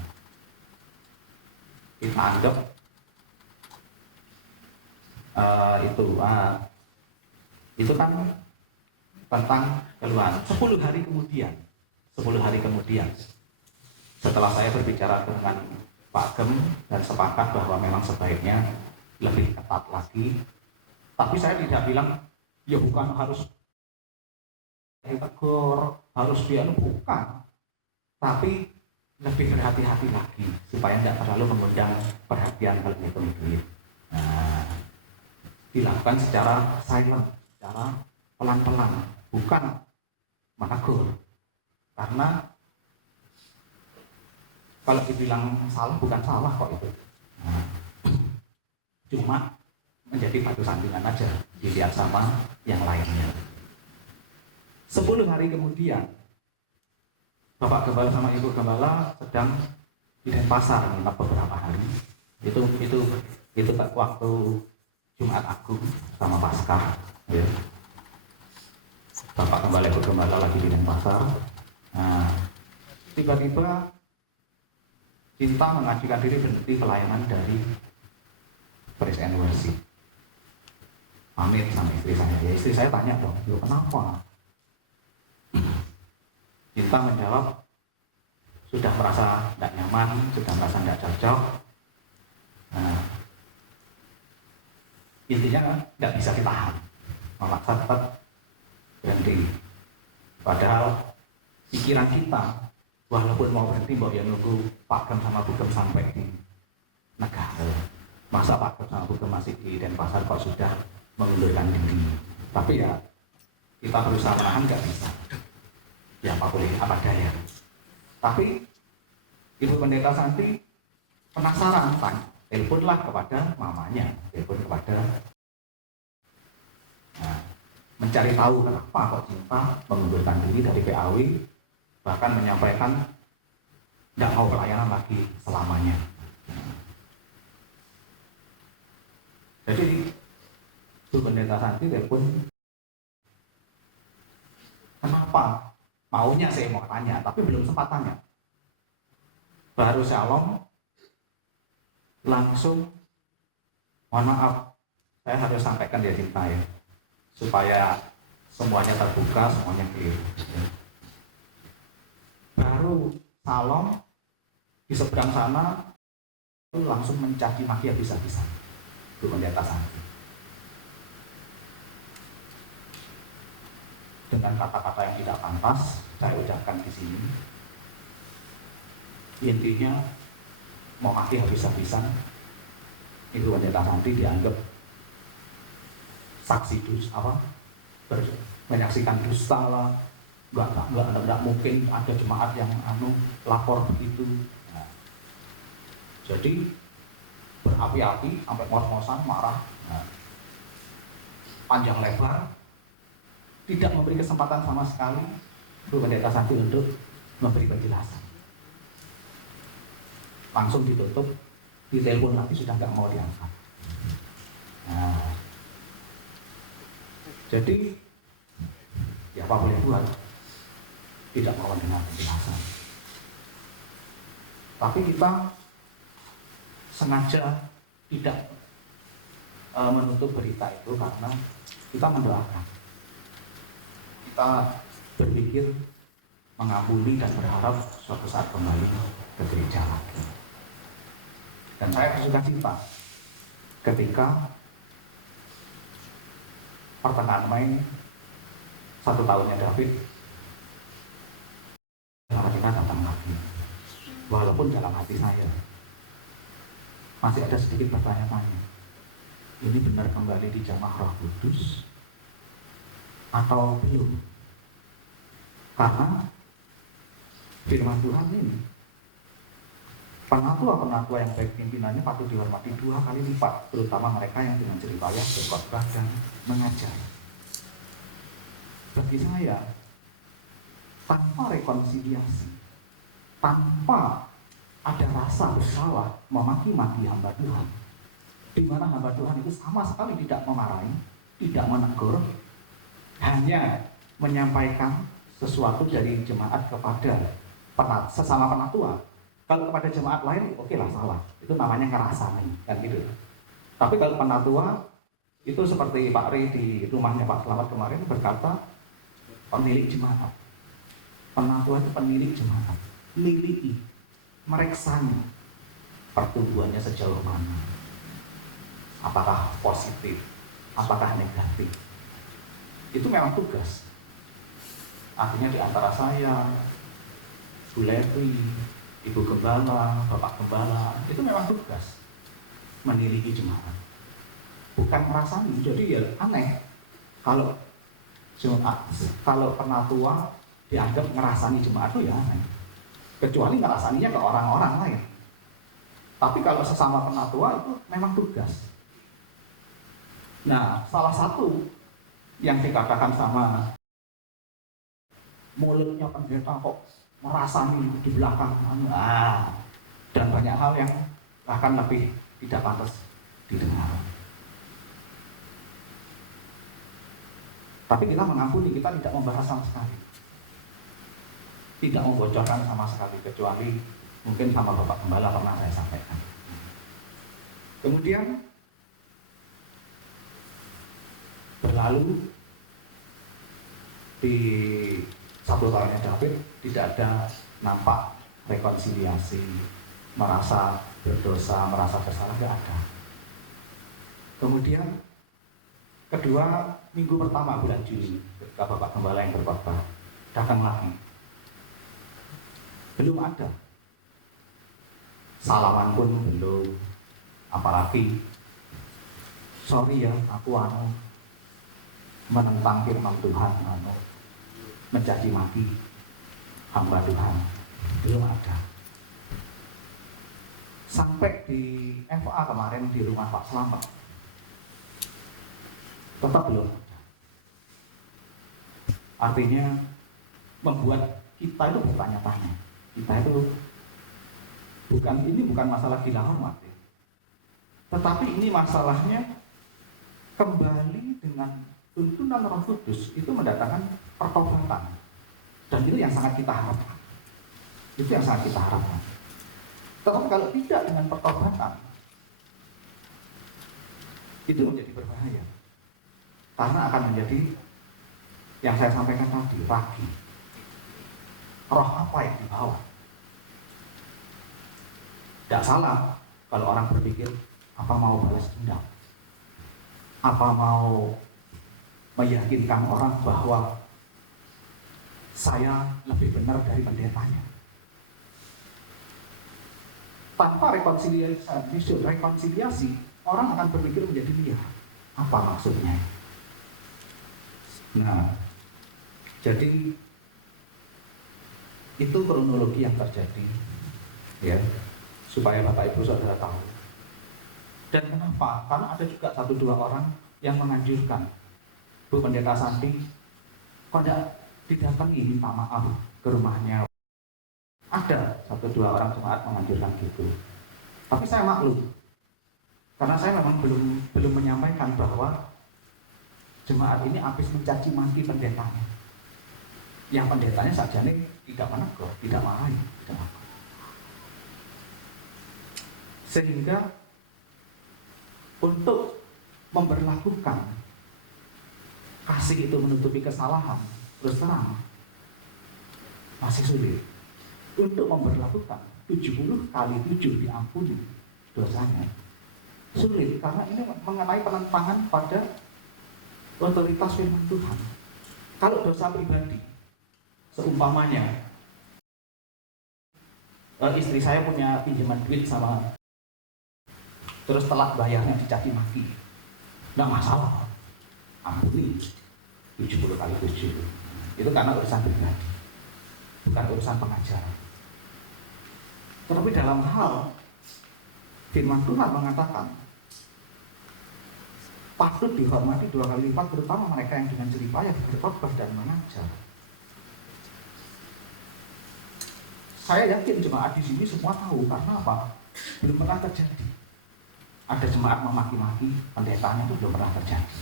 kita anggap itu kan tentang keluhan. 10 hari kemudian setelah saya berbicara dengan Pak Gem dan sepakat bahwa memang sebaiknya lebih ketat lagi, tapi saya tidak bilang ya bukan harus ditegur, harus bukan, tapi lebih berhati-hati lagi supaya tidak terlalu mengundang perhatian kalau itu. Nah, dilakukan secara silent, secara pelan-pelan, bukan menegur. Karena kalau dibilang salah, bukan salah kok itu. Nah, cuma menjadi batu sandungan aja dilihat sama yang lainnya. 10 hari kemudian Bapak Gembala sama Ibu Gembala sedang di Denpasar menginap beberapa hari. Itu waktu Jumat Agung sama Paskah, ya. Bapak Gembala Ibu Gembala lagi di Denpasar. Nah, tiba-tiba Cinta mengajukan diri berhenti pelayanan dari Praise and Worship. Pamit sama istri saya. Ya, istri saya tanya dong, "Loh, kenapa?" Cinta menjawab, sudah merasa tidak nyaman, sudah merasa tidak cocok. Nah, intinya tidak bisa ditahan, memaksa tetap berhenti. Padahal pikiran kita, walaupun mau berhenti, bahwa ya nunggu Pak Gem sama Bu Gem sampai di negara. Masa Pak Gem sama Bu Gem masih di Denpasar kok sudah mengundurkan diri. Tapi ya kita berusaha menahan, nggak bisa. Ya apa boleh, apa daya. Tapi Ibu Pendeta Santi penasaran, teleponlah kepada mamanya, mencari tahu kenapa kok Cinta mengundurkan diri dari PAW, bahkan menyampaikan tidak mau pelayanan lagi selamanya. Jadi Ibu Pendeta Santi telepon, kenapa? Maunya saya mau tanya, tapi belum sempat tanya. Baru Shalom, langsung, mohon maaf, saya harus sampaikan dia Cinta ya, supaya semuanya terbuka, semuanya clear. Baru Shalom, di seberang sana, langsung mencaci maki habis-habisan Ibu Pendeta Santi. Dengan kata-kata yang tidak pantas, saya ucapkan di sini. Intinya mau mati habis-habisan. Ibu Pendeta Santi dianggap saksi menyaksikan dusta lah. Enggak mungkin ada jemaat yang lapor begitu. Nah, jadi berapi-api sampai ngos-ngosan, marah. Nah, panjang lebar, tidak memberi kesempatan sama sekali Ibu Pendeta Santi untuk memberi penjelasan. Langsung ditutup, ditelepon lagi sudah nggak mau diangkat. Nah, jadi ya apa boleh buat, tidak mau dengar penjelasan. Tapi kita sengaja tidak menutup berita itu karena kita mendoakan. Kita berpikir mengampuni dan berharap suatu saat kembali ke gereja lagi. Dan saya bersuka cita ketika pertengahan Mei 1 tahunnya David, kita datang lagi. Walaupun dalam hati saya masih ada sedikit bertanya-tanya, ini benar kembali di jamaah Roh Kudus atau belum? Karena firman Tuhan ini, penatua-penatua yang baik pimpinannya patut dihormati 2 kali lipat, terutama mereka yang dengan jerih payah berkhotbah dan mengajar. Bagi saya, tanpa rekonsiliasi, tanpa ada rasa bersalah memaki-maki hamba Tuhan, di mana hamba Tuhan itu sama sekali tidak memarahi, tidak menegur, hanya menyampaikan sesuatu dari jemaat kepada sesama penatua. Kalau kepada jemaat lain, oke lah, salah. Itu namanya ngerasani, kan gitu. Tapi kalau penatua, itu seperti Pak Ri di rumahnya Pak Selamat kemarin berkata, pemilik jemaat. Penatua itu pemilik jemaat. Miliki, mereksani pertumbuhannya sejauh mana. Apakah positif, apakah negatif. Itu memang tugas. Artinya di antara saya, Bu Levi, Ibu Gembala, Bapak Gembala, itu memang tugas meniliki jemaat. Bukan merasani. Jadi ya aneh kalau jemaat, kalau penatua dianggap ngerasani jemaat itu ya aneh. Kecuali ngerasaninya ke orang-orang lain. Tapi kalau sesama penatua itu memang tugas. Nah, salah satu yang dikatakan sama mulutnya pendeta kok merasani di belakang, dan banyak hal yang akan lebih tidak pantas didengar. Tapi kita mengampuni, kita tidak membahas sama sekali, tidak membocorkan sama sekali, kecuali mungkin sama Bapak Gembala pernah saya sampaikan. Kemudian berlalu di 1 tahunnya David tidak ada nampak rekonsiliasi, merasa berdosa, merasa bersalah, tidak ada. Kemudian kedua minggu pertama bulan Juli, ketika Bapak Gembala yang berkhotbah datang lagi, belum ada. Salaman pun belum, apalagi sorry ya, aku menentang firman Tuhan, mencaci maki hamba Tuhan, belum ada. Sampai di FA kemarin di rumah Pak Selamat, tetap belum ada. Artinya membuat kita itu bertanya-tanya. Kita itu bukan masalah gila hormat, tetapi ini masalahnya kembali dengan tuntunan Roh Kudus itu mendatangkan pertobatan, dan itu yang sangat kita harapkan. Itu yang sangat kita harapkan. Tetapi kalau tidak dengan pertobatan, itu menjadi berbahaya, karena akan menjadi yang saya sampaikan tadi, ragi. Roh apa yang dibawa? Tidak salah kalau orang berpikir apa mau balas dendam, apa mau meyakinkan orang bahwa saya lebih benar dari pendetanya. Tanpa rekonsiliasi, orang akan berpikir menjadi liar. Apa maksudnya? Nah, jadi itu kronologi yang terjadi, ya, supaya Bapak Ibu Saudara tahu. Dan kenapa? Karena ada juga 1-2 orang yang menganjurkan, Bu Pendeta Santi, kok tidak didatangi minta maaf ke rumahnya. Ada 1-2 orang jemaat menganjurkan gitu. Tapi saya maklum, karena saya memang belum menyampaikan bahwa jemaat ini habis mencaci maki pendetanya. Yang pendetanya saja nih tidak menegur, tidak marahi, tidak apa. Sehingga untuk memperlakukan kasih itu menutupi kesalahan, terus terang masih sulit. Untuk memperlakukan 70 kali 7 diampuni dosanya sulit, karena ini mengenai penentangan pada otoritas firman Tuhan. Kalau dosa pribadi, seumpamanya istri saya punya pinjaman duit sama, terus telat bayarnya dicaci maki, nggak masalah, ampuni 70 kali 7. Itu karena urusan pribadi, bukan urusan pengajaran. Tetapi dalam hal firman Tuhan mengatakan patut dihormati 2 kali lipat, terutama mereka yang dengan jerih payah berkhotbah dan mengajar. Saya yakin jemaat di sini semua tahu, karena apa? Belum pernah terjadi ada jemaat memaki-maki pendetanya, itu belum pernah terjadi.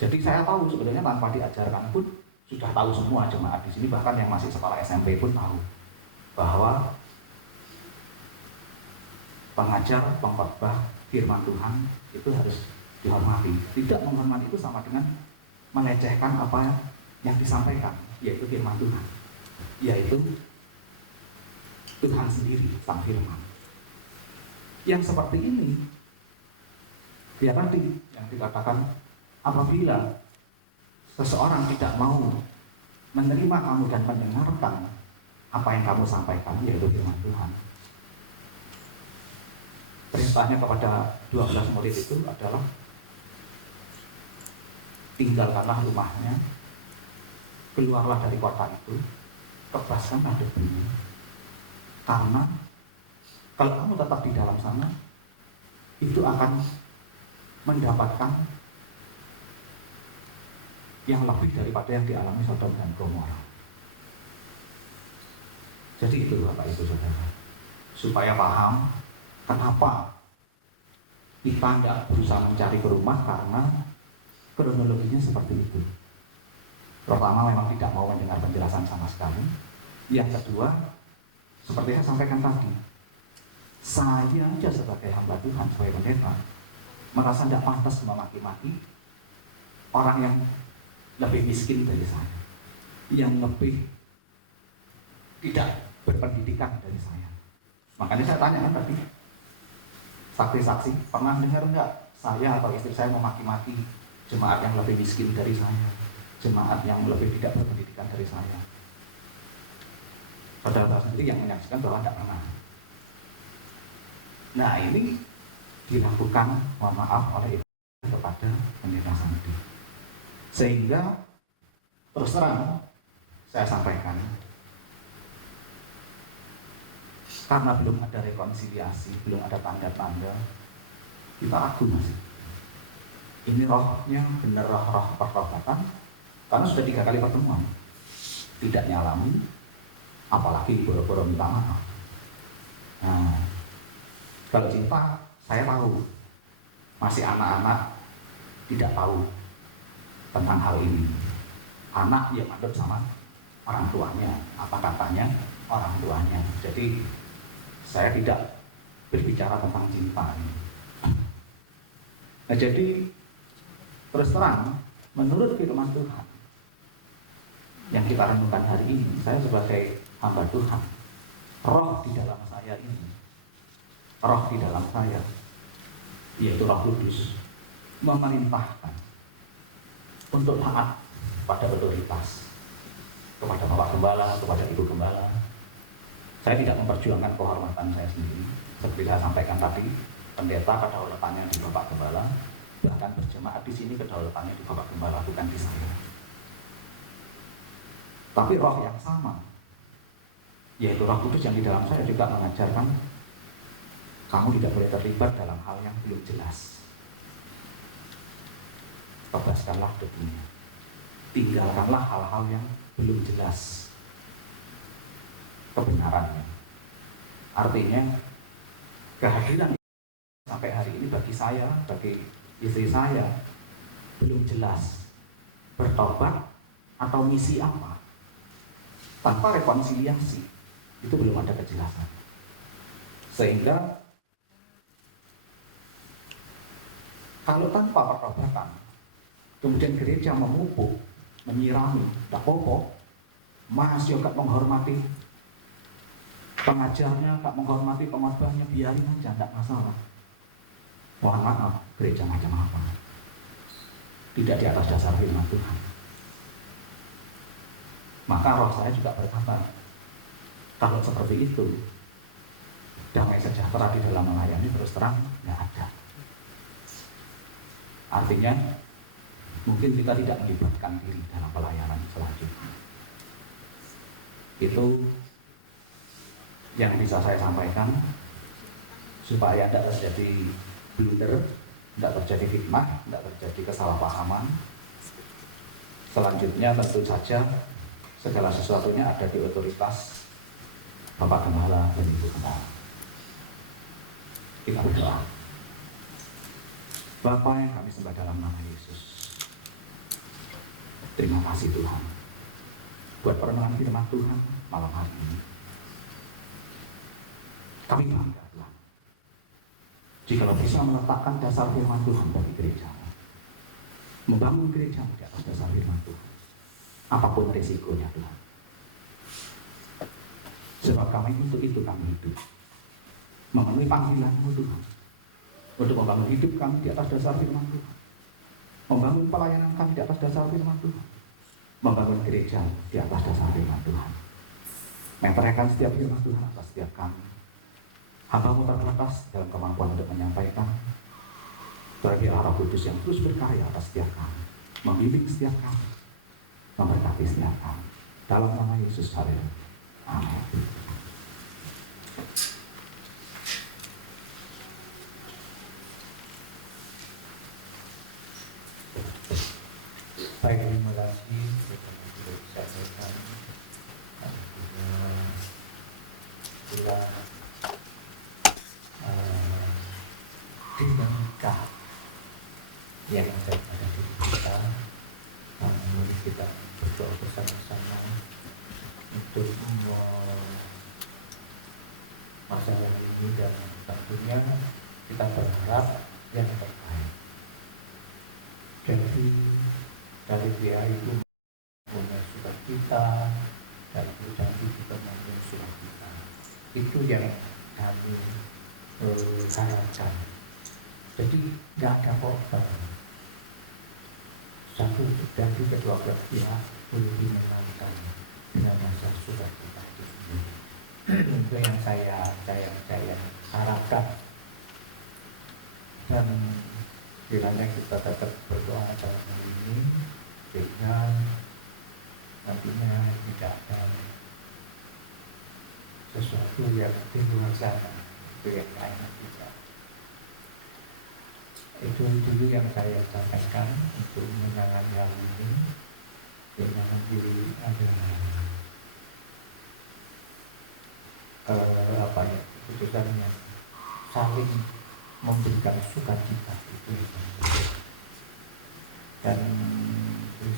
Jadi saya tahu sebenarnya tanpa diajarkan pun sudah tahu semua jemaat di sini, bahkan yang masih sekolah SMP pun tahu bahwa pengajar, pengkhotbah firman Tuhan itu harus dihormati. Tidak menghormati itu sama dengan melecehkan apa yang disampaikan, yaitu firman Tuhan, yaitu Tuhan sendiri, sang firman. Yang seperti ini, biar nanti yang dikatakan apabila seseorang tidak mau menerima kamu dan mendengarkan apa yang kamu sampaikan, yaitu firman Tuhan. Perintahnya kepada 12 murid itu adalah tinggalkanlah rumahnya, keluarlah dari kota itu, tebaskanlah debunya. Karena kalau kamu tetap di dalam sana, itu akan mendapatkan yang lebih daripada yang dialami Sodom dan Gomora. Jadi itu Bapak Ibu Saudara, supaya paham kenapa kita tidak berusaha mencari ke rumah, karena kronologinya seperti itu. Pertama, memang tidak mau mendengar penjelasan sama sekali. Yang kedua, seperti saya sampaikan tadi, saya aja sebagai hamba Tuhan, sebagai pendeta, merasa tidak pantas memaki-maki orang yang lebih miskin dari saya, yang lebih tidak berpendidikan dari saya. Makanya saya tanya kan tadi, saksi-saksi pernah dengar enggak saya atau istri saya memaki-maki jemaat yang lebih miskin dari saya, jemaat yang lebih tidak berpendidikan dari saya? Saudara sendiri yang menyaksikan bahwa tidak pernah. Nah, ini dilakukan, mohon maaf, oleh kepada pendeta Sandi. Sehingga terus terang saya sampaikan, karena belum ada rekonsiliasi, belum ada tanda-tanda, kita ragu masih. Ini rohnya benar roh pertobatan, karena sudah 3 kali pertemuan, tidak nyalami, apalagi boro-boro minta maaf. Nah, kalau cinta, saya tahu, masih anak-anak tidak tahu tentang hal ini. Anak yang mandek sama orang tuanya, apa katanya orang tuanya. Jadi saya tidak berbicara tentang cinta ini. Nah, jadi terus terang, menurut firman Tuhan yang kita renungkan hari ini, saya sebagai hamba Tuhan, roh di dalam saya ini, roh di dalam saya, yaitu Roh Kudus, memerintahkan untuk taat pada otoritas, kepada Bapak Gembala, kepada Ibu Gembala. Saya tidak memperjuangkan kehormatan saya sendiri. Seperti saya sampaikan tadi, pendeta kedaulatannya di Bapak Gembala, bahkan berjemaat di sini kedaulatannya di Bapak Gembala, bukan di saya. Tapi roh yang sama, yaitu Roh Kudus yang di dalam saya, juga mengajarkan kamu tidak boleh terlibat dalam hal yang belum jelas. Tebaskanlah debunya, tinggalkanlah hal-hal yang belum jelas kebenarannya. Artinya kehadiran sampai hari ini bagi saya, bagi istri saya, belum jelas bertobat atau misi apa. Tanpa rekonsiliasi itu belum ada kejelasan. Sehingga Kalau tanpa pertobatan, kemudian gereja memupuk, menyirami, tidak apa-apa, masih gak menghormati pengajarnya, gak menghormati pengkhotbahnya, biarin aja, tidak masalah. Mohon maaf, gereja macam apa? Tidak di atas dasar firman Tuhan. Maka roh saya juga berkata, kalau seperti itu, damai sejahtera di dalam melayani terus terang nggak ada. Artinya, mungkin kita tidak melibatkan diri dalam pelayanan selanjutnya. Itu yang bisa saya sampaikan supaya tidak terjadi blunder, tidak terjadi fitnah, tidak terjadi kesalahpahaman. Selanjutnya tentu saja segala sesuatunya ada di otoritas Bapak Gembala dan Ibu Gembala. Kita berdoa. Bapa yang kami sembah dalam nama Yesus, terima kasih Tuhan buat perenungan firman Tuhan malam hari ini. Kami bangga Tuhan jika bisa meletakkan dasar firman Tuhan bagi gereja, membangun gereja di atas dasar firman Tuhan, apapun risikonya Tuhan. Sebab kami untuk itu kami hidup, memenuhi panggilan-Mu Tuhan, untuk membangun hidup kami di atas dasar firman Tuhan, membangun pelayanan kami di atas dasar firman Tuhan, membangun gereja di atas dasar firman Tuhan, memperhatikan setiap firman Tuhan atas setiap kami. Hamba-Mu terbatas dalam kemampuan untuk menyampaikan. Biarlah Roh Kudus yang terus berkarya atas setiap kami, membimbing setiap kami, memberkati setiap kami. Dalam nama Yesus, haleluya. Amin. Baik, terima kasih kita sudah disampaikan. Artinya dinamika yang ada pada diri kita, namun kita berdoa bersama-sama untuk masalah ini, dan tentunya kita berharap yang terbaik. Jadi dari pihak itu punya surat kita, dari perusahaan juga mempunyai surat kita. Itu yang kami harapkan. Jadi nggak ada korban. Satu dari kedua belah pihak boleh dimenangkan dengan masa surat kita itu sendiri. Itu yang saya harapkan. Dan kiranya kita tetap berdoa dalam hal ini, sehingga nantinya tidak ada sesuatu yang di luar sana, itu yang lain tidak. Itu dulu yang saya sampaikan untuk menangani hal ini. Sehingga nanti ada keputusannya saling memberikan sukacita itu. Dan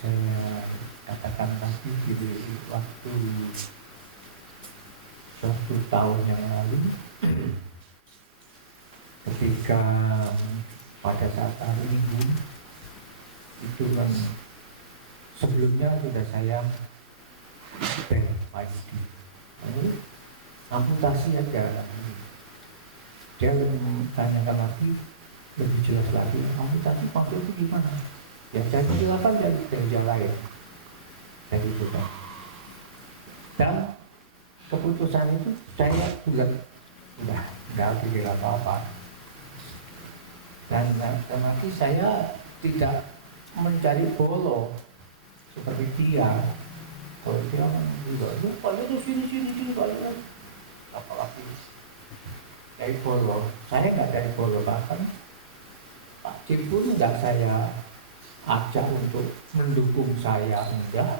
saya katakan tadi di waktu 1 tahun yang lalu, ketika pada saat hari Minggu itu kan sebelumnya sudah saya bel pagi, amputasi aja. Dia tanyakan lagi lebih jelas lagi, amputasi waktu itu gimana? Ya saya silakan dari gereja lain, saya itu kan. Dan keputusan itu saya juga udah nggak pikir apa-apa. Dan nanti saya tidak mencari bolo seperti dia. Kalau dia kan juga, kalau itu sini kalau apalagi dari bolo, saya nggak dari bolo, bahkan Pak Cip pun nggak saya ajak untuk mendukung saya, enggak.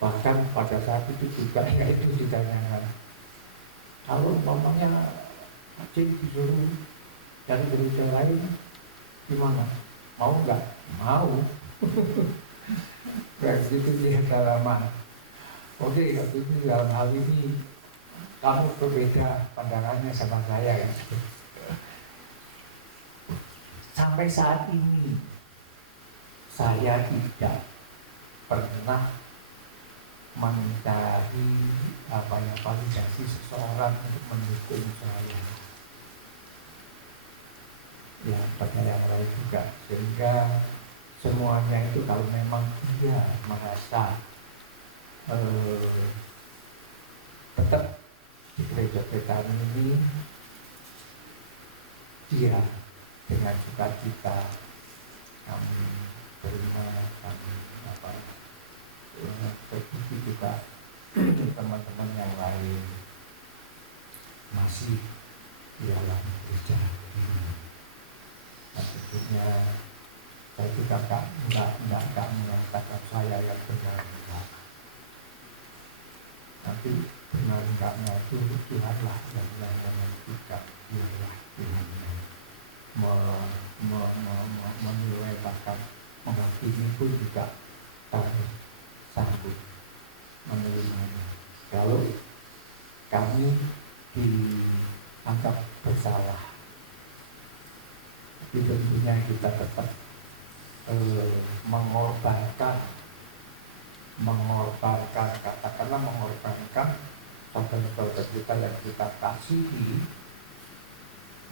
Bahkan pada saat itu juga itu ditanyakan, kalau umpamanya Cip disuruh dari gereja lain gimana? Mau nggak? Mau. Berarti itu dia dalaman. Oke, waktu itu dalam hal ini kamu berbeda pandangannya sama saya ya. sampai saat ini saya tidak pernah mencari validasi seseorang untuk mendukung saya. Ya, pada yang lain juga, sehingga semuanya itu kalau memang dia merasa tetap di gereja PKN ini, dia dengan sukacita kami terima, kami begitu juga teman-teman yang lain masih di dalam gereja ini. Nah, tentunya saya juga enggak mengatakan saya yang benar enggak. Tapi benar enggaknya itu Tuhanlah yang menentukan, biarlah Tuhan yang menilai, bahkan menghakimi pun juga kami sanggup menerimanya. Kalau kami dianggap bersalah, tapi tentunya kita tetap mengorbankan, katakanlah mengorbankan saudara-saudara kita yang kita kasihi,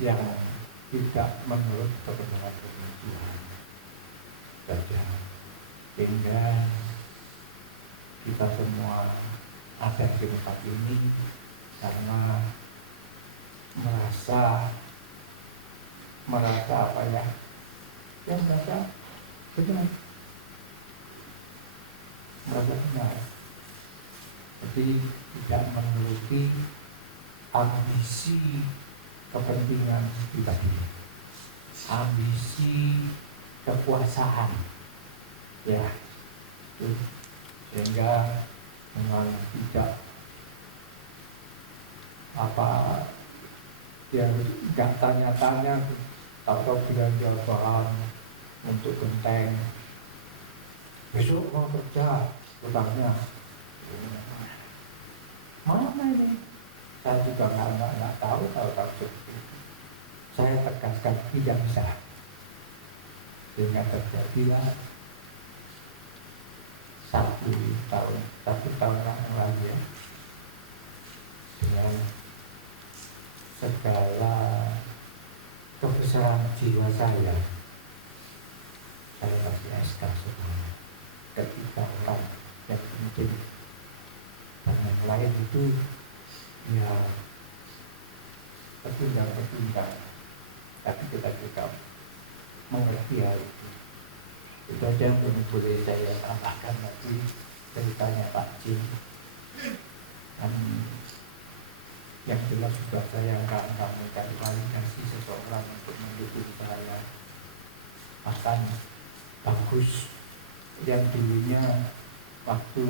yang tidak menurut kebenaran Tuhan saja, sehingga kita semua ada di tempat ini karena merasa apa ya, yang merasa benar, jadi tidak menuruti ambisi kepentingan pribadi, ambisi kekuasaan, ya, sehingga memang tidak ya, nggak tanya-tanya atau belanja bahan untuk genteng, besok mau kerja utangnya mana ini, saya juga nggak tahu seperti itu. Saya tegaskan tidak bisa, sehingga terjadilah satu tahun yang lalu ya, dengan segala kebesaran jiwa saya kasih SK semua ketika orang yang penting, dan yang lain itu ya petundang, tapi kita juga mengerti hal itu. Itu aja yang boleh saya tambahkan nanti ceritanya Pak Jim. Dan yang jelas juga saya nggak mencari validasi seseorang untuk mendukung saya. Bahkan bagus yang dulunya waktu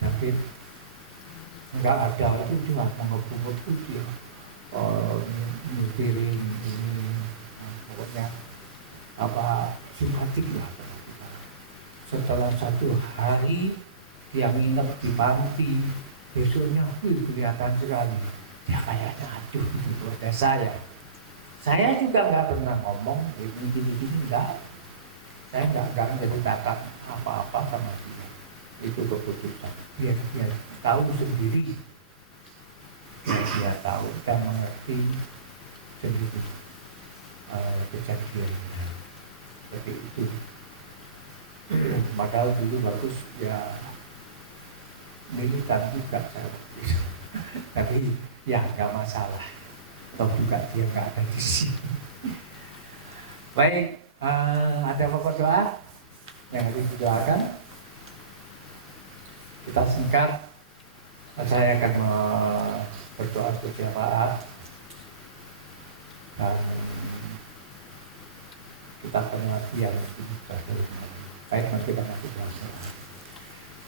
David nggak ada itu cuma mengebuk-gebuk dia, nyutirin ini, pokoknya simpatik lah. Setelah 1 hari yang nginep di panti, besoknya kelihatan sekali dia kayaknya aduh itu protes saya. Saya juga nggak pernah ngomong ini enggak. Saya nggak menceritakan apa-apa sama dia. Itu keputusan. Dia tahu sendiri. Dia tahu dan mengerti sendiri kejadiannya. Jadi itu. Padahal dulu bagus ya, militan juga saya. Tapi ya nggak masalah. Atau juga dia nggak ada di sini. Baik, ada pokok doa yang harus didoakan. Kita singkat. Saya akan berdoa berjamaah dan kita pengertian juga. Baik, mari kita masuk berdoa.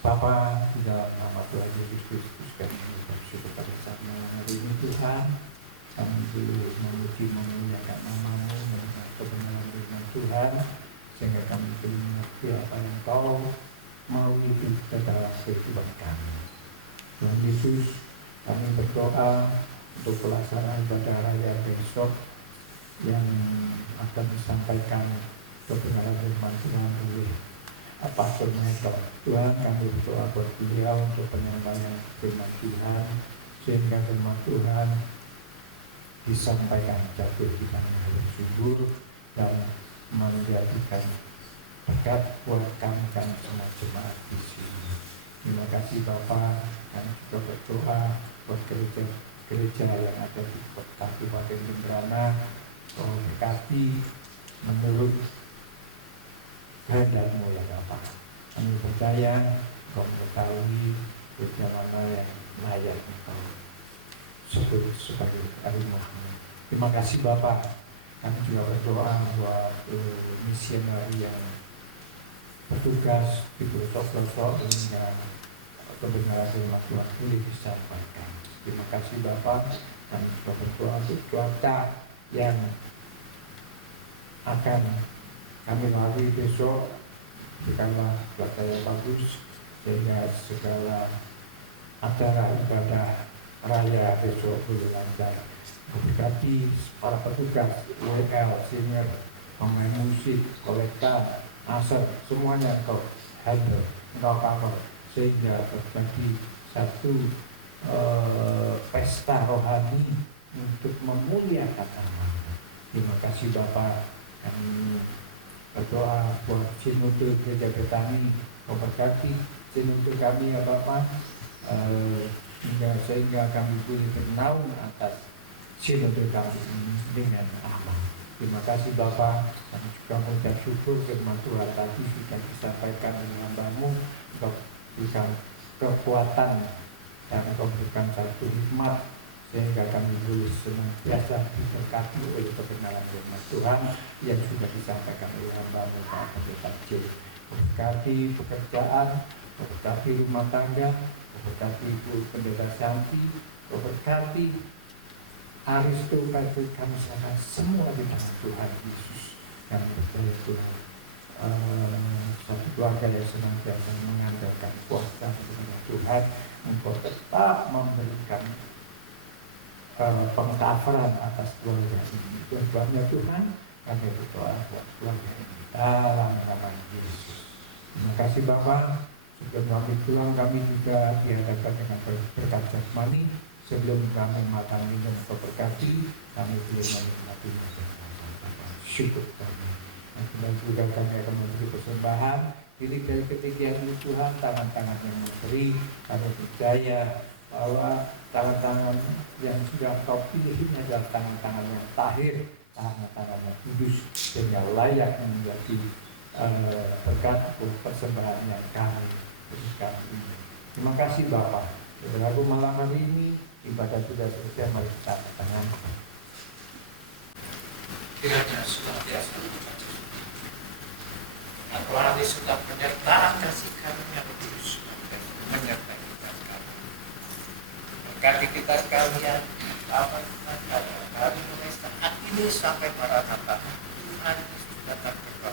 Bapa, di dalam nama Tuhan Yesus Kristus, kami bersyukur pada saat malam hari ini Tuhan. Kami dulu memuji memuliakan nama-Mu, mendengar kebenaran firman Tuhan, sehingga kami boleh mengerti apa yang Kau mau hidup ke dalam kehidupan kami. Tuhan Yesus, kami berdoa untuk pelaksanaan ibadah raya besok yang akan disampaikan kebenaran firman Tuhan oleh Pastor Michael. Tuhan, kami berdoa buat beliau untuk penyampaian firman Tuhan, sehingga firman Tuhan disampaikan jatuh di tanah yang subur dan menjadikan berkat buat kami semua jemaat di sini. Terima kasih Bapak. Kami juga berdoa buat gereja yang ada di Kabupaten Jemberana, Kau berkati menurut kehendak-Mu ya Bapak. Kami percaya Kau mengetahui gereja mana yang layak Engkau sebut sebagai rumah-Mu. Terima kasih Bapak. Kami juga berdoa buat misionari yang bertugas di pelosok-pelosok hingga kebenaran firman Tuhan boleh disampaikan. Terima kasih Bapak. Kami juga berdoa untuk cuaca yang akan kami lalui besok, jikalau cuaca yang bagus, sehingga segala acara ibadah raya besok boleh lancar. Berkati para petugas, WL, senior, pemain musik, kolektor, aser, semuanya Kau handle, Kau cover, sehingga terjadi satu pesta rohani untuk memuliakan nama. Terima kasih Bapak. Kami berdoa buat sinode Gereja Betani, Kau berkati sinode kami ya Bapak, sehingga kami boleh bernaung atas sinode kami ini dengan aman. Terima kasih Bapak. Kami juga mengucap syukur firman Tuhan tadi sudah disampaikan dengan hamba-Mu. Kau berikan kekuatan dan Kau berikan satu hikmat sehingga kami boleh senantiasa diberkati oleh kebenaran firman Tuhan yang sudah disampaikan oleh hamba-Mu Pak Pendeta J. Berkati pekerjaan, berkati rumah tangga, berkati Ibu Pendeta Santi, berkati Aristo, Patrick, kami serahkan semua di tangan Tuhan Yesus. Kami percaya Tuhan satu keluarga yang senantiasa mengandalkan kuasa kepada Tuhan. Engkau tetap memberikan pengkafaran atas keluarga ini. Tuhan Tuhan, kami berdoa buat keluarga ini dalam nama Yesus. Terima kasih Bapak. Sebelum kami pulang, kami juga dihadapkan dengan berkat jasmani. Sebelum kami makan minum Kau berkati, kami boleh menikmati makan. Syukur kami. Dan juga kami akan memberi persembahan diri dari ketinggian Tuhan, tangan-tangan yang memberi. Kami percaya bahwa tangan-tangan yang sudah Kau pilih ini adalah tangan-tangan yang tahir, tangan-tangan yang kudus, sehingga layak menjadi berkat persembahan yang kami berikan ini. Terima kasih Bapak. Berlaku malam hari ini ibadah sudah selesai, mari kita tangan. Kiranya sudah biasa Tuhan Yesus sudah penyertaan kasih karunia kudus menyertai kita sekarang. Berkati kita sekalian, apa kita dari mulai saat ini sampai pada Tuhan Yesus datang ke